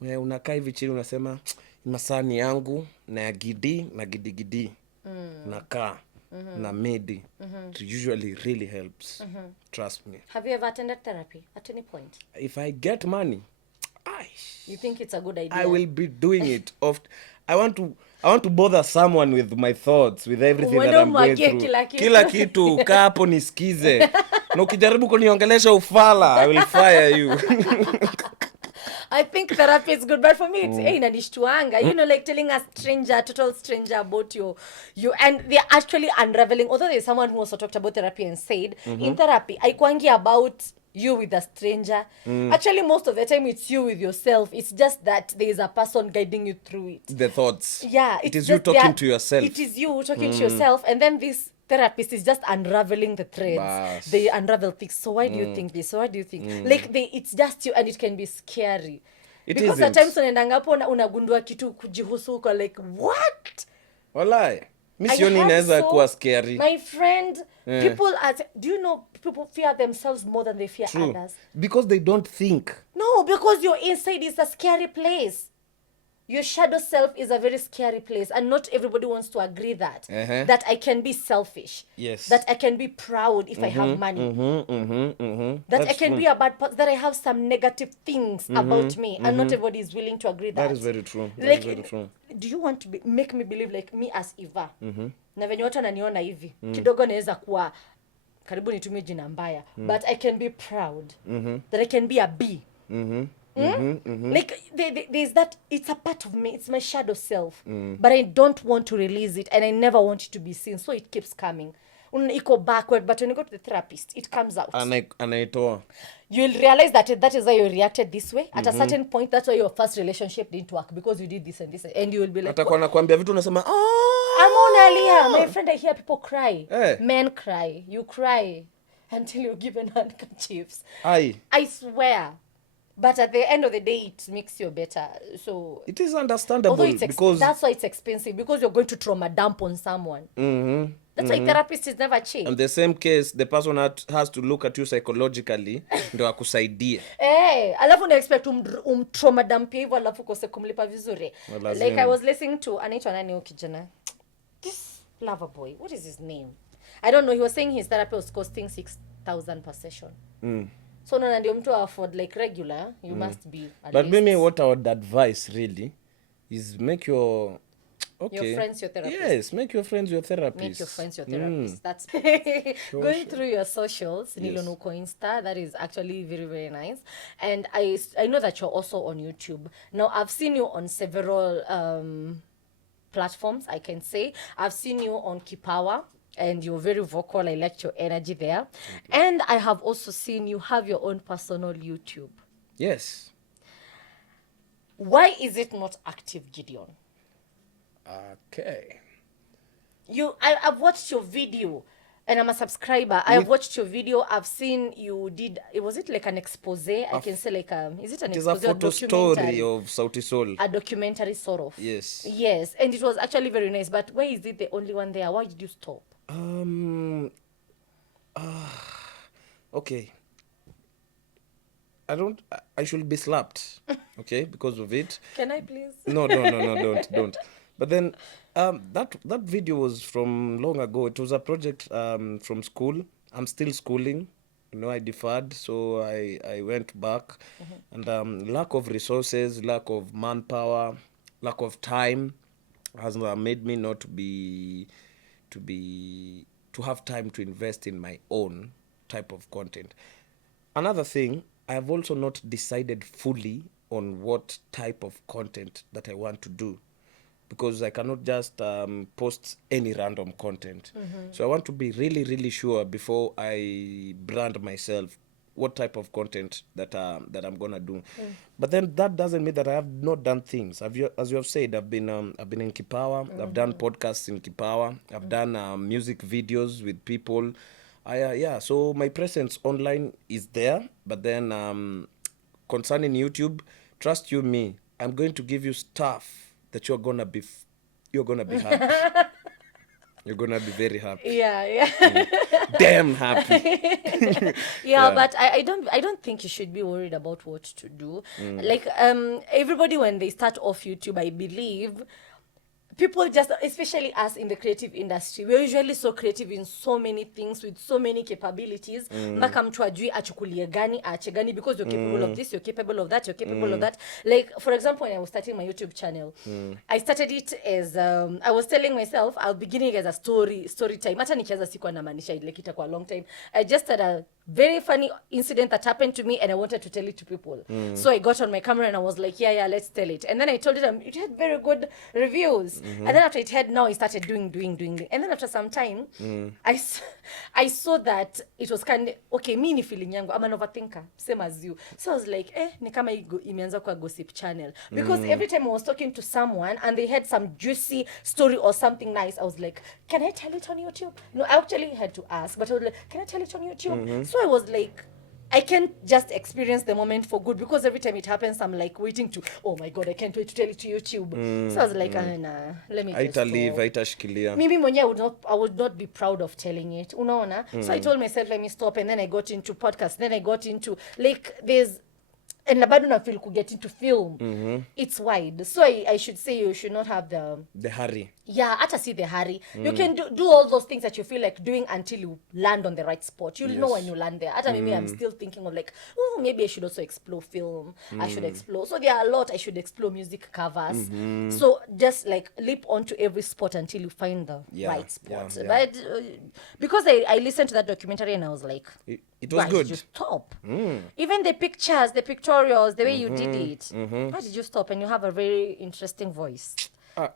Unakaa hivi chini unasema, masaa ni yangu na ya gidigidi. Nakaa na medi. It usually really helps. Trust me. Have you ever attended therapy at any point? If I get money, you think it's a good idea? I will be doing it. I want to bother someone with my thoughts, with everything that I'm going through. Kila kitu, kaa hapo nisikize. Na ukijaribu kuniongelesha ufala, I will fire you. I think therapy is good, but for me it's inanishtuanga. Like telling a total stranger about you, and they're actually unraveling. Although there's someone who also talked about therapy and said, in therapy, haikuangi about you with a stranger. Actually, most of the time it's you with yourself. It's just that there is a person guiding you through it. The thoughts. Yeah. It is you talking to yourself. It is you talking to yourself, and then this therapist is just unraveling the threads. They unravel things. So why do you think this? So why do you think? Like, it's just you, and it can be scary. Because at times unaendanga hapo unagundua kitu kujihusu uko like, what? Walai. Mission inaweza kuwa scary. My friend, people do you know people fear themselves more than they fear others? Because they don't think. No, because your inside is a scary place. Your shadow self is a very scary place, and not everybody wants to agree that that I can be selfish. Yes. That I can be proud if I have money. That I can be a bad person. That I have some negative things about me, and not everybody is willing to agree that. That is very true. Do you want to make me believe like me as Eva? Na venye watu ananiona hivi kidogo naweza kuwa karibu nitumie jina mbaya, but I can be proud that I can be a B. Like there's that, it's a part of me, it's my shadow self, but I don't want to release it, and I never want it to be seen, so it keeps coming. Iko backward, but when you go to the therapist, it comes out. Anaitoa. You'll realize that is why you reacted this way. At a certain point, that's why your first relationship didn't work, because you did this and this, and you will be like, Atakuwa nakwambia vitu unasema, I'm on Alia. My friend, I hear people cry. Eh. Men cry. You cry until you're given handkerchiefs. Aye. I swear. But at the end of the day, it makes you better. So It is understandable because that's why it's expensive, because you're going to trauma dump on someone. That's why therapist is never cheap. in the same case the person has to look at you psychologically ndo akusaidie. Alafu na expect trauma dump hivyo, alafu kose kumlipa vizuri. Lazima. Like I was listening to anaitwa nani huyo kijana? This lover boy. What is his name? I don't know. He was saying his therapy was costing 6,000 per session. So no, ndio mtu afford like regular, you must be at But least maybe what I would advise really is make your friends your therapist. Yes, make your friends your therapists. Make your friends your therapist. That's going through your socials. Niliona uko Insta. That is actually very, very nice. And I know that you're also on YouTube. Now I've seen you on several platforms, I can say. I've seen you on Kipawa, and you're very vocal. I liked your energy there. And I have also seen you have your own personal YouTube. Yes. Why is it not active, Gideon? Okay. I've watched your video, and I'm a subscriber. I've watched your video. I've seen you did, was it like an expose? I can say like is it an It is a expose or photo documentary? story of Sauti Sol. A documentary sort of. Yes. Yes, and it was actually very nice. But why is it the only one there? Why did you stop? Okay. I should be slapped, okay, because of it. Can I please? No, don't. But then that video was from long ago. It was a project from school. I'm still schooling. I deferred, so I went back. And lack of resources, lack of manpower, lack of time has made me not to have time to invest in my own type of content. Another thing, I have also not decided fully on what type of content that I want to do, because I cannot just post any random content. So I want to be really, really sure before I brand myself what type of content that I'm gonna do. But then that doesn't mean that I have not done things. As you have said, I've been in Kipawa. I've done podcasts in Kipawa. I've done music videos with people. So my presence online is there. But then concerning YouTube, trust you me, I'm going to give you stuff that you're gonna be happy. You're gonna be very happy. Yeah. Damn happy. Yeah, but I don't think you should be worried about what to do. Like everybody, when they start off YouTube, I believe people just, especially us in the creative industry, we're usually so creative in so many things with so many capabilities. Mpaka mtu ajui achukulie gani aache gani, because you're capable of this, you're capable of that, you're capable of that. Like for example, when I was starting my YouTube channel, I started it as I was telling myself I'll begin it as a story time. Hata nikianza sikuwa namaanisha ile kita kwa a long time. I just had a very funny incident that happened to me, and I wanted to tell it to people. So I got on my camera and I was like, yeah, let's tell it. And then I told it, it had very good reviews. And then after it had, now I started doing. And then after some time, I saw that it was kind of, okay, me ni feeling yangu, I'm an overthinker, same as you. So I was like, ni kama imeanza kwa gossip channel. Because every time I was talking to someone and they had some juicy story or something nice, I was like, can I tell it on YouTube? No, I actually had to ask, but I was like, can I tell it on YouTube? So I was like, I can't just experience the moment for good, because every time it happens, I'm like waiting to, oh my God, I can't wait to tell it to YouTube. So I was like, nah, let me just Haitalive, go. haitashikilia. Mimi mwenyewe I would not be proud of telling it. Unaona? So I told myself, let me stop, and then I got into podcasts. Then I got into, like, and bado na feel get into film, it's wide. So I should say you should not have The hurry. yeah, hata see the hurry. You can do all those things that you feel like doing until you land on the right spot. You'll know when you land there. Hata maybe I'm still thinking of like, oh, maybe I should also explore film. I should explore. So there are a lot. I should explore music covers. So just like leap onto every spot until you find the Yeah, right spot. yeah, yeah. But because I listened to that documentary and I was like, It was why good. did you stop? Even the pictures, the pictorials, the way you did it. Why did you stop? And you have a very interesting voice.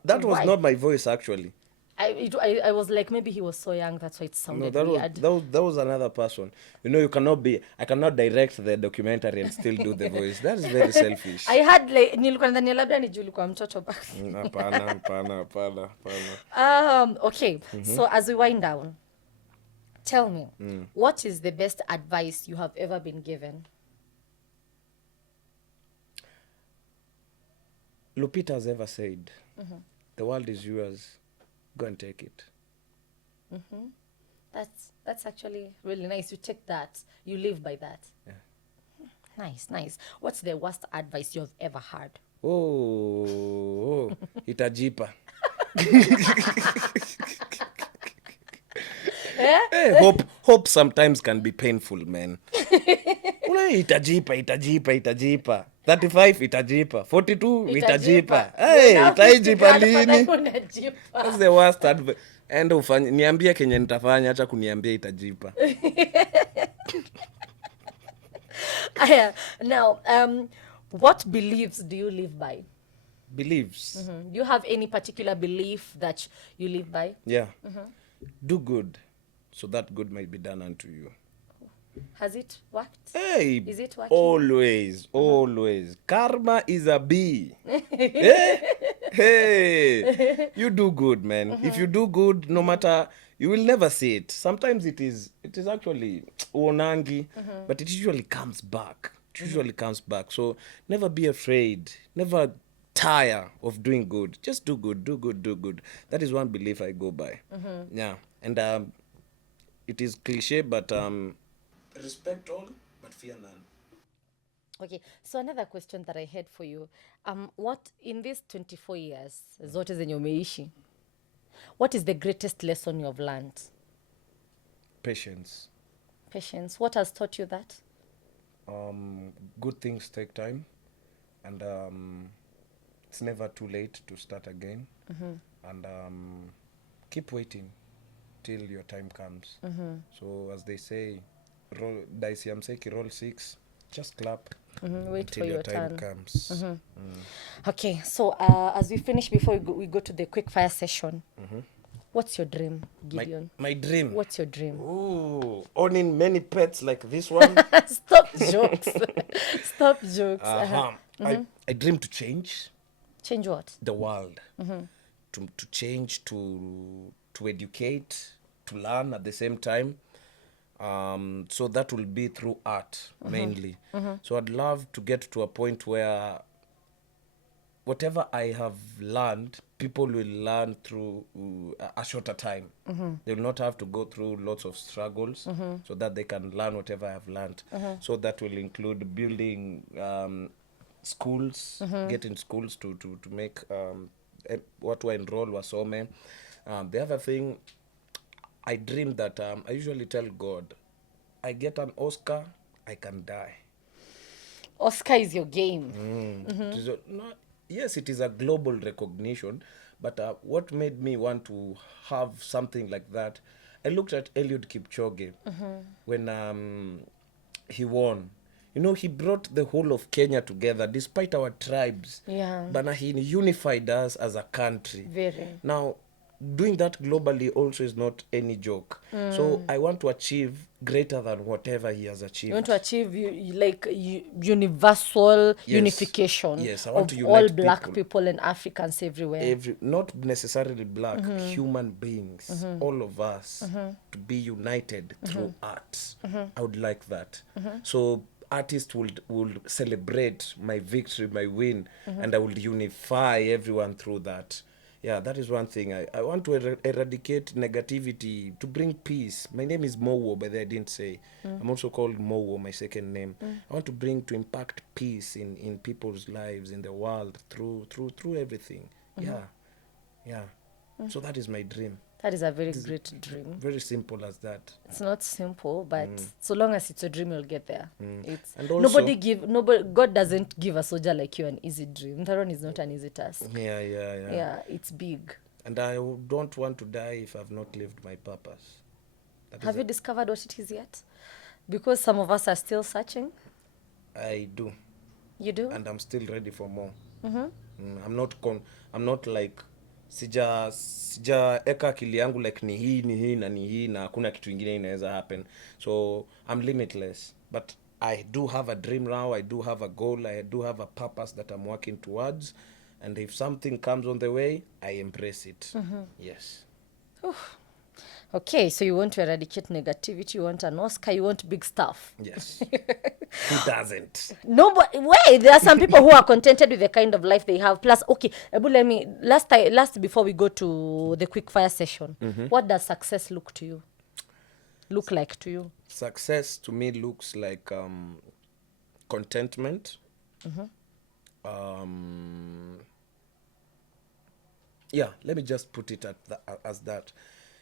That was Why? not my voice actually. I was like, maybe he was so young, that's why it No, sounded that was, weird. that was another person. You know, I cannot direct the documentary and still do the voice. That is very selfish. I had like nilikuwa nadhani labda ni juu ulikuwa mtoto back. Hapana. Okay, so as we wind down, tell me, what is the best advice you have ever been given? Lupita has ever said, the world is yours. Go and take it. That's actually really nice. You take that, you live by that. Yeah. Nice. What's the worst advice you've ever heard? Oh, itajipa. Hey, hope sometimes can be painful, man. Itajipa. 35 itajipa. 42 itajipa. Hey, itaijipa lini? That's the worst advice. Enda ufanye, niambie kenye nitafanya, acha kuniambia itajipa. Now, what beliefs do you live by? Beliefs. Do you have any particular belief that you live by? Yeah. Do good, so that good may be done unto you. Has it worked? Hey, Is it working? always. Karma is a bee. Hey, you do good, man. If you do good, no matter, you will never see it. Sometimes it is actually uonangi, but it usually comes back. So never be afraid. Never tire of doing good. Just do good. That is one belief I go by. Yeah, and it is cliche, but respect all, but fear none. Okay, so another question that I had for you, what in these 24 years zote zenye umeishi, what is the greatest lesson you have learned? Patience. What has taught you that? Good things take time, and it's never too late to start again. And keep waiting till your time comes. So as they say, roll dice yamseki, roll 6, just clap. Wait until for your time turn. comes. Okay, so as we finish, before we go to the quick fire session, what's your dream, Gideon? My dream. What's your dream? Ooh, owning many pets like this one. Stop jokes. Stop jokes. I dream to change Change what? the world, to change, to educate, to learn at the same time. So that will be through art mainly. So I'd love to get to a point where whatever I have learned, people will learn through a shorter time. They will not have to go through lots of struggles, so that they can learn whatever I have learned. So that will include building schools, getting schools to make watu wa enroll wasome. The other thing, I dream that I usually tell God, I get an Oscar, I can die. Oscar is your game. It is yes, it is a global recognition, but what made me want to have something like that, I looked at Eliud Kipchoge when he won. You know, he brought the whole of Kenya together despite our tribes. Yeah. But he unified us as a country. Very. Now, doing that globally also is not any joke. So I want to achieve greater than whatever he has achieved. You want to achieve universal Yes. unification Yes, I want of to all unite black people. people and Africans everywhere. Not necessarily black, human beings, all of us, to be united through art. I would like that. So artists will celebrate my victory, my win, and I will unify everyone through that. Yeah, that is one thing. I want to eradicate negativity, to bring peace. My name is Mowo, but I didn't say. I'm also called Mowo, my second name. I want to bring, to impact peace in people's lives, in the world, through everything. Yeah, yeah. So that is my dream. That is a very great dream. Very simple as that. It's not simple, but so long as it's a dream, you'll get there. It's And also- nobody. God doesn't give a soldier like you an easy dream. That one is not an easy task. Yeah. Yeah, it's big. And I don't want to die if I've not lived my purpose. Have you discovered what it is yet? Because some of us are still searching. I do. You do? And I'm still ready for more. I'm not like sijaeka akili yangu like ni hii na hakuna kitu ingine inaweza happen. So I'm limitless, but I do have a dream now. I do have a goal. I do have a purpose that I'm working towards, and if something comes on the way, I embrace it. Yes. Okay, so you want to eradicate negativity, you want an Oscar, you want big stuff. Yes. Who doesn't? Nobody. Wait, there are some people who are contented with the kind of life they have. Plus, okay, Ebu, let me last before we go to the quick fire session. What does success look like to you? Success to me looks like contentment. Yeah, let me just put it as that.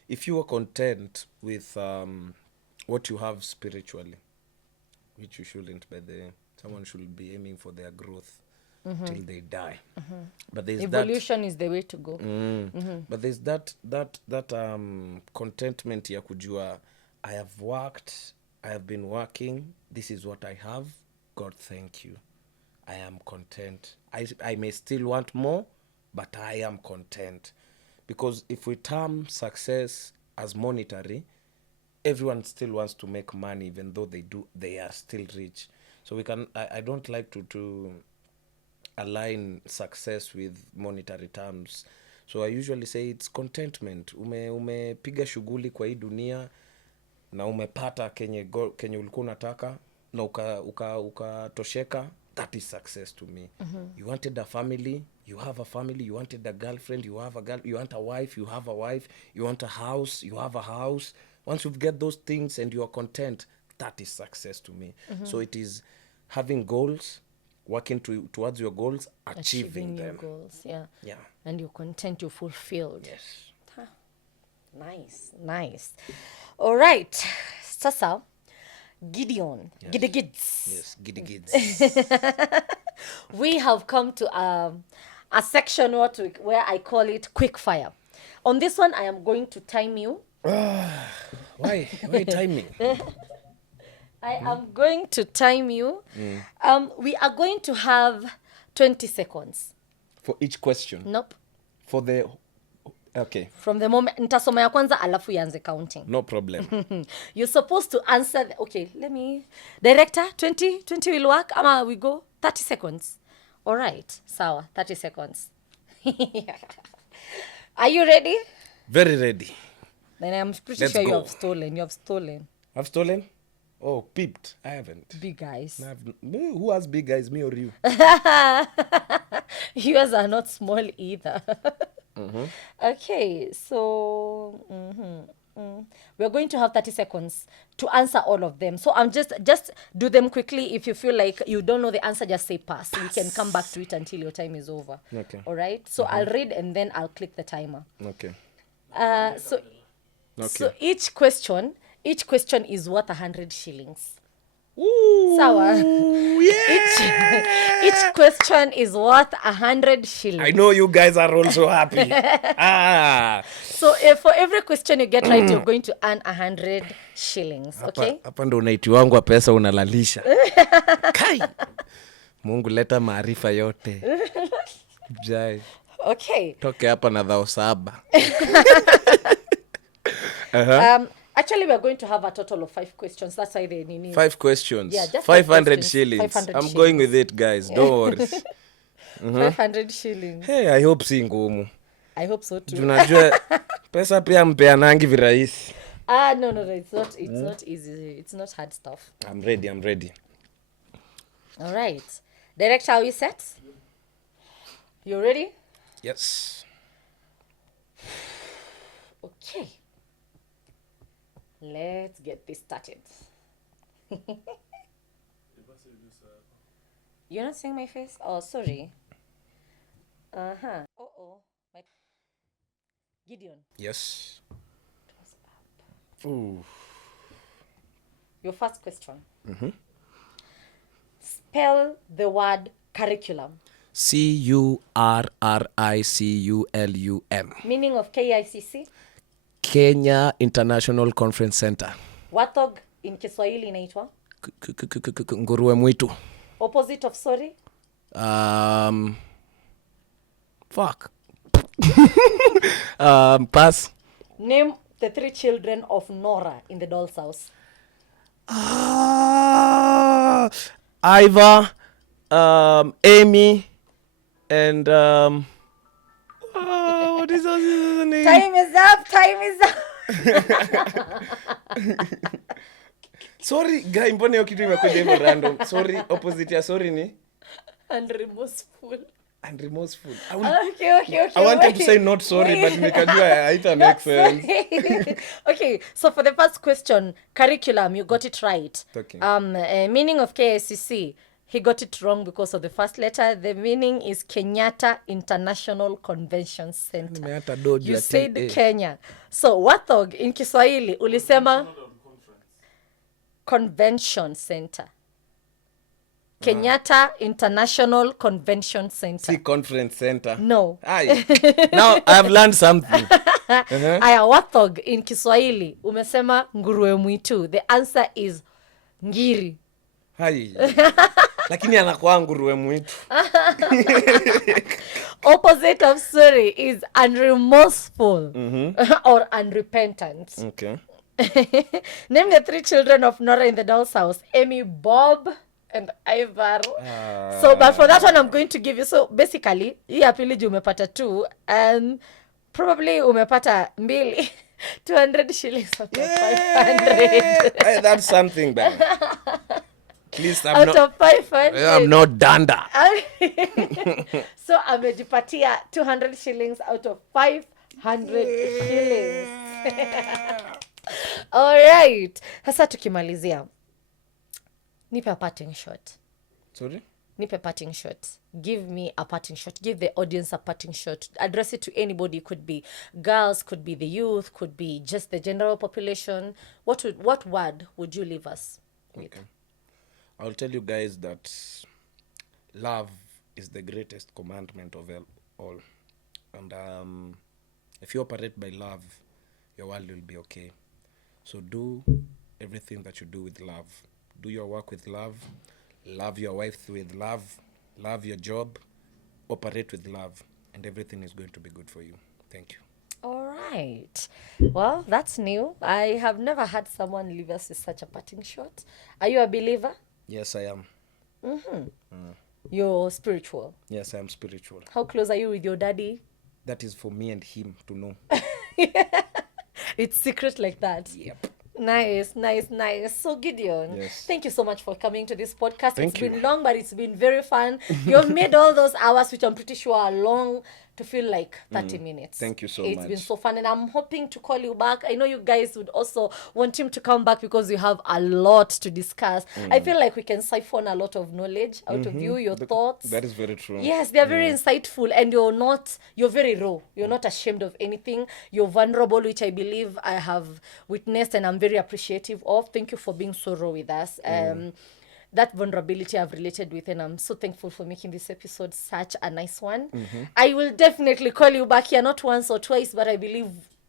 If you are content with what you have spiritually, which you shouldn't, by the someone should be aiming for their growth till they die. But there's Evolution is the way to go. but there's that contentment ya kujua, I have worked, I have been working, this is what I have, God thank you, I am content. I may still want more, but I am content. Because if we term success as monetary, everyone still wants to make money, even though they are still rich. So I don't like to align success with monetary terms. So I usually say it's contentment. Umepiga shughuli kwa hii dunia na umepata kenye ulikuwa unataka na ukatosheka. That is success to me. You wanted a family, you have a family. You wanted a girlfriend, you have a girl. You want a wife, you have a wife. You want a house, you have a house. Once you get those things and you are content, that is success to me. So it is having goals, working towards your goals, achieving your them. goals, yeah. Yeah. And you're content, you're fulfilled. Yes. Nice. All right. Sasa, Gideon. Yes. Gidigids. Yes, giddy-gids. We have come to a section where I call it quick fire. On this one, I am going to time you. Why timing? I am going to time you. We are going to have 20 seconds. For each question? Nope. For the... Okay. From the moment, nitasoma ya kwanza alafu ianze counting. No problem. You're supposed to answer okay, let me... Director, 20 will work? Ama we go 30 seconds. All right. Sawa, 30 seconds. Are you ready? Very ready. Then I'm pretty Let's sure you go. have stolen. You have stolen. I've stolen? Oh, peeped. I haven't. Big eyes. Who has big eyes, me or you? Yours are not small either. Okay, so we're going to have 30 seconds to answer all of them. So I'm just do them quickly. If you feel like you don't know the answer, just say pass. We can come back to it until your time is over. Okay. All right. So I'll read and then I'll click the timer. Okay. So each question is worth 100 shillings. Ooh, Sawa. yeah. Each question is worth 100 shillings. I know you guys are also happy. So for every question you get right, you're going to earn 100 shillings. Okay? Hapa ndo unaiti wangu wa pesa unalalisha. Kai. Mungu leta maarifa yote. Jai. Okay. Toke hapa na dhao saba. Actually, we're going to have a total of 5 questions. That's why they need 5 questions. Yeah, just 500 questions. shillings. 500 I'm going with it, guys. Don't worry. 500 shillings. Hey, I hope si ngumu. I hope so too. Tunajua pesa pia mpeanangi virahisi. No, it's not easy. It's not hard stuff. I'm ready. All right. Director, are you set? You ready? Yes. Okay. Let's get this started. You're not seeing my face? Oh, sorry. Uh-huh. Uh-oh. My... Gideon. Yes. What's up? Ooh. Your first question. Spell the word curriculum. CURRICULUM. Meaning of KICC. Kenya International Conference Center. Watog in Kiswahili inaitwa. Nguruwe mwitu. Opposite of sorry. Fuck. Pass. Name the 3 children of Nora in the doll's house. Iva, Amy, and what is her name? Time is up. Time is up. Sorry, guy, mbona hiyo kitu imekuja hivyo random? Sorry, opposite ya sorry ni And remorseful. and remorseful. Okay. I wanted to say not sorry, but nikajua haita make sense. Okay, so for the first question, curriculum, you got it right. Okay. Meaning of KICC, he got it wrong because of the first letter. The meaning is Kenyatta International Convention Center. Nimeata dojo You ya said 10A. Kenya. So Watog in Kiswahili ulisema Convention Center. Kenyatta International Convention Center. See conference center. No. Aye. Now I've learned something. Aya, Watog in Kiswahili umesema nguruwe mwitu. The answer is ngiri. Hai. Lakini anakuwa nguruwe mwitu. Opposite of sorry is unremorseful or unrepentant. Okay. Name the 3 children of Nora in the doll's house. Amy, Bob, and Ivar. So, but for that one, I'm going to give you. So, basically, hii ya pili juu umepata 2. Probably umepata 2. 200 shillings out of 500. Hey, that's something, man. Please, Out of 500. I'm not danda. So, amejipatia 200 shillings out of 500 shillings. All right. Sasa tukimalizia. Nipe a parting shot. Sorry? Nipe a parting shot. Give me a parting shot. Give the audience a parting shot. Address it to anybody. Could be girls, could be the youth, could be just the general population. What word would you leave us with? Okay. I'll tell you guys that love is the greatest commandment of all. And if you operate by love, your world will be okay. So do everything that you do with love. Do your work with love. Love your wife with love. Love your job. Operate with love. And everything is going to be good for you. Thank you. All right. Well, that's new. I have never had someone leave us with such a parting shot. Are you a believer? Yes, I am. You're spiritual. Yes, I am spiritual. How close are you with your daddy? That is for me and him to know. It's secret like that. Yep. Nice. So Gideon, Yes. thank you so much for coming to this podcast. Thank It's you. been long, but it's been very fun. You've made all those hours, which I'm pretty sure are long, to feel like 30 minutes. Thank you so It's much. been so fun, and I'm hoping to call you back. I know you guys would also want him to come back because we have a lot to discuss. I feel like we can siphon a lot of knowledge out of you, your thoughts. That is very true. Yes, they're very insightful, and you're very raw. You're not ashamed of anything. You're vulnerable, which I believe I have witnessed and I'm very appreciative of. Thank you for being so raw with us. That vulnerability I've related with, and I'm so thankful for making this episode such a nice one. I will definitely call you back here, not once or twice, but I believe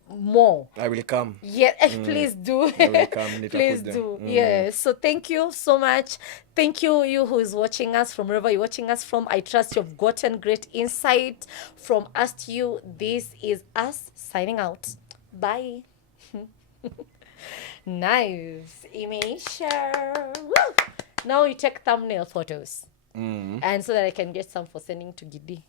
more. I will come. Yeah, please do. I will come. Please Nitakuja. do. Yeah. So thank you so much. Thank you, you who is watching us from wherever you're watching us from. I trust you've gotten great insight from us to you. This is us signing out. Bye. Nice. Imeisha. Woo! Now you take thumbnail photos. And so that I can get some for sending to Gidi.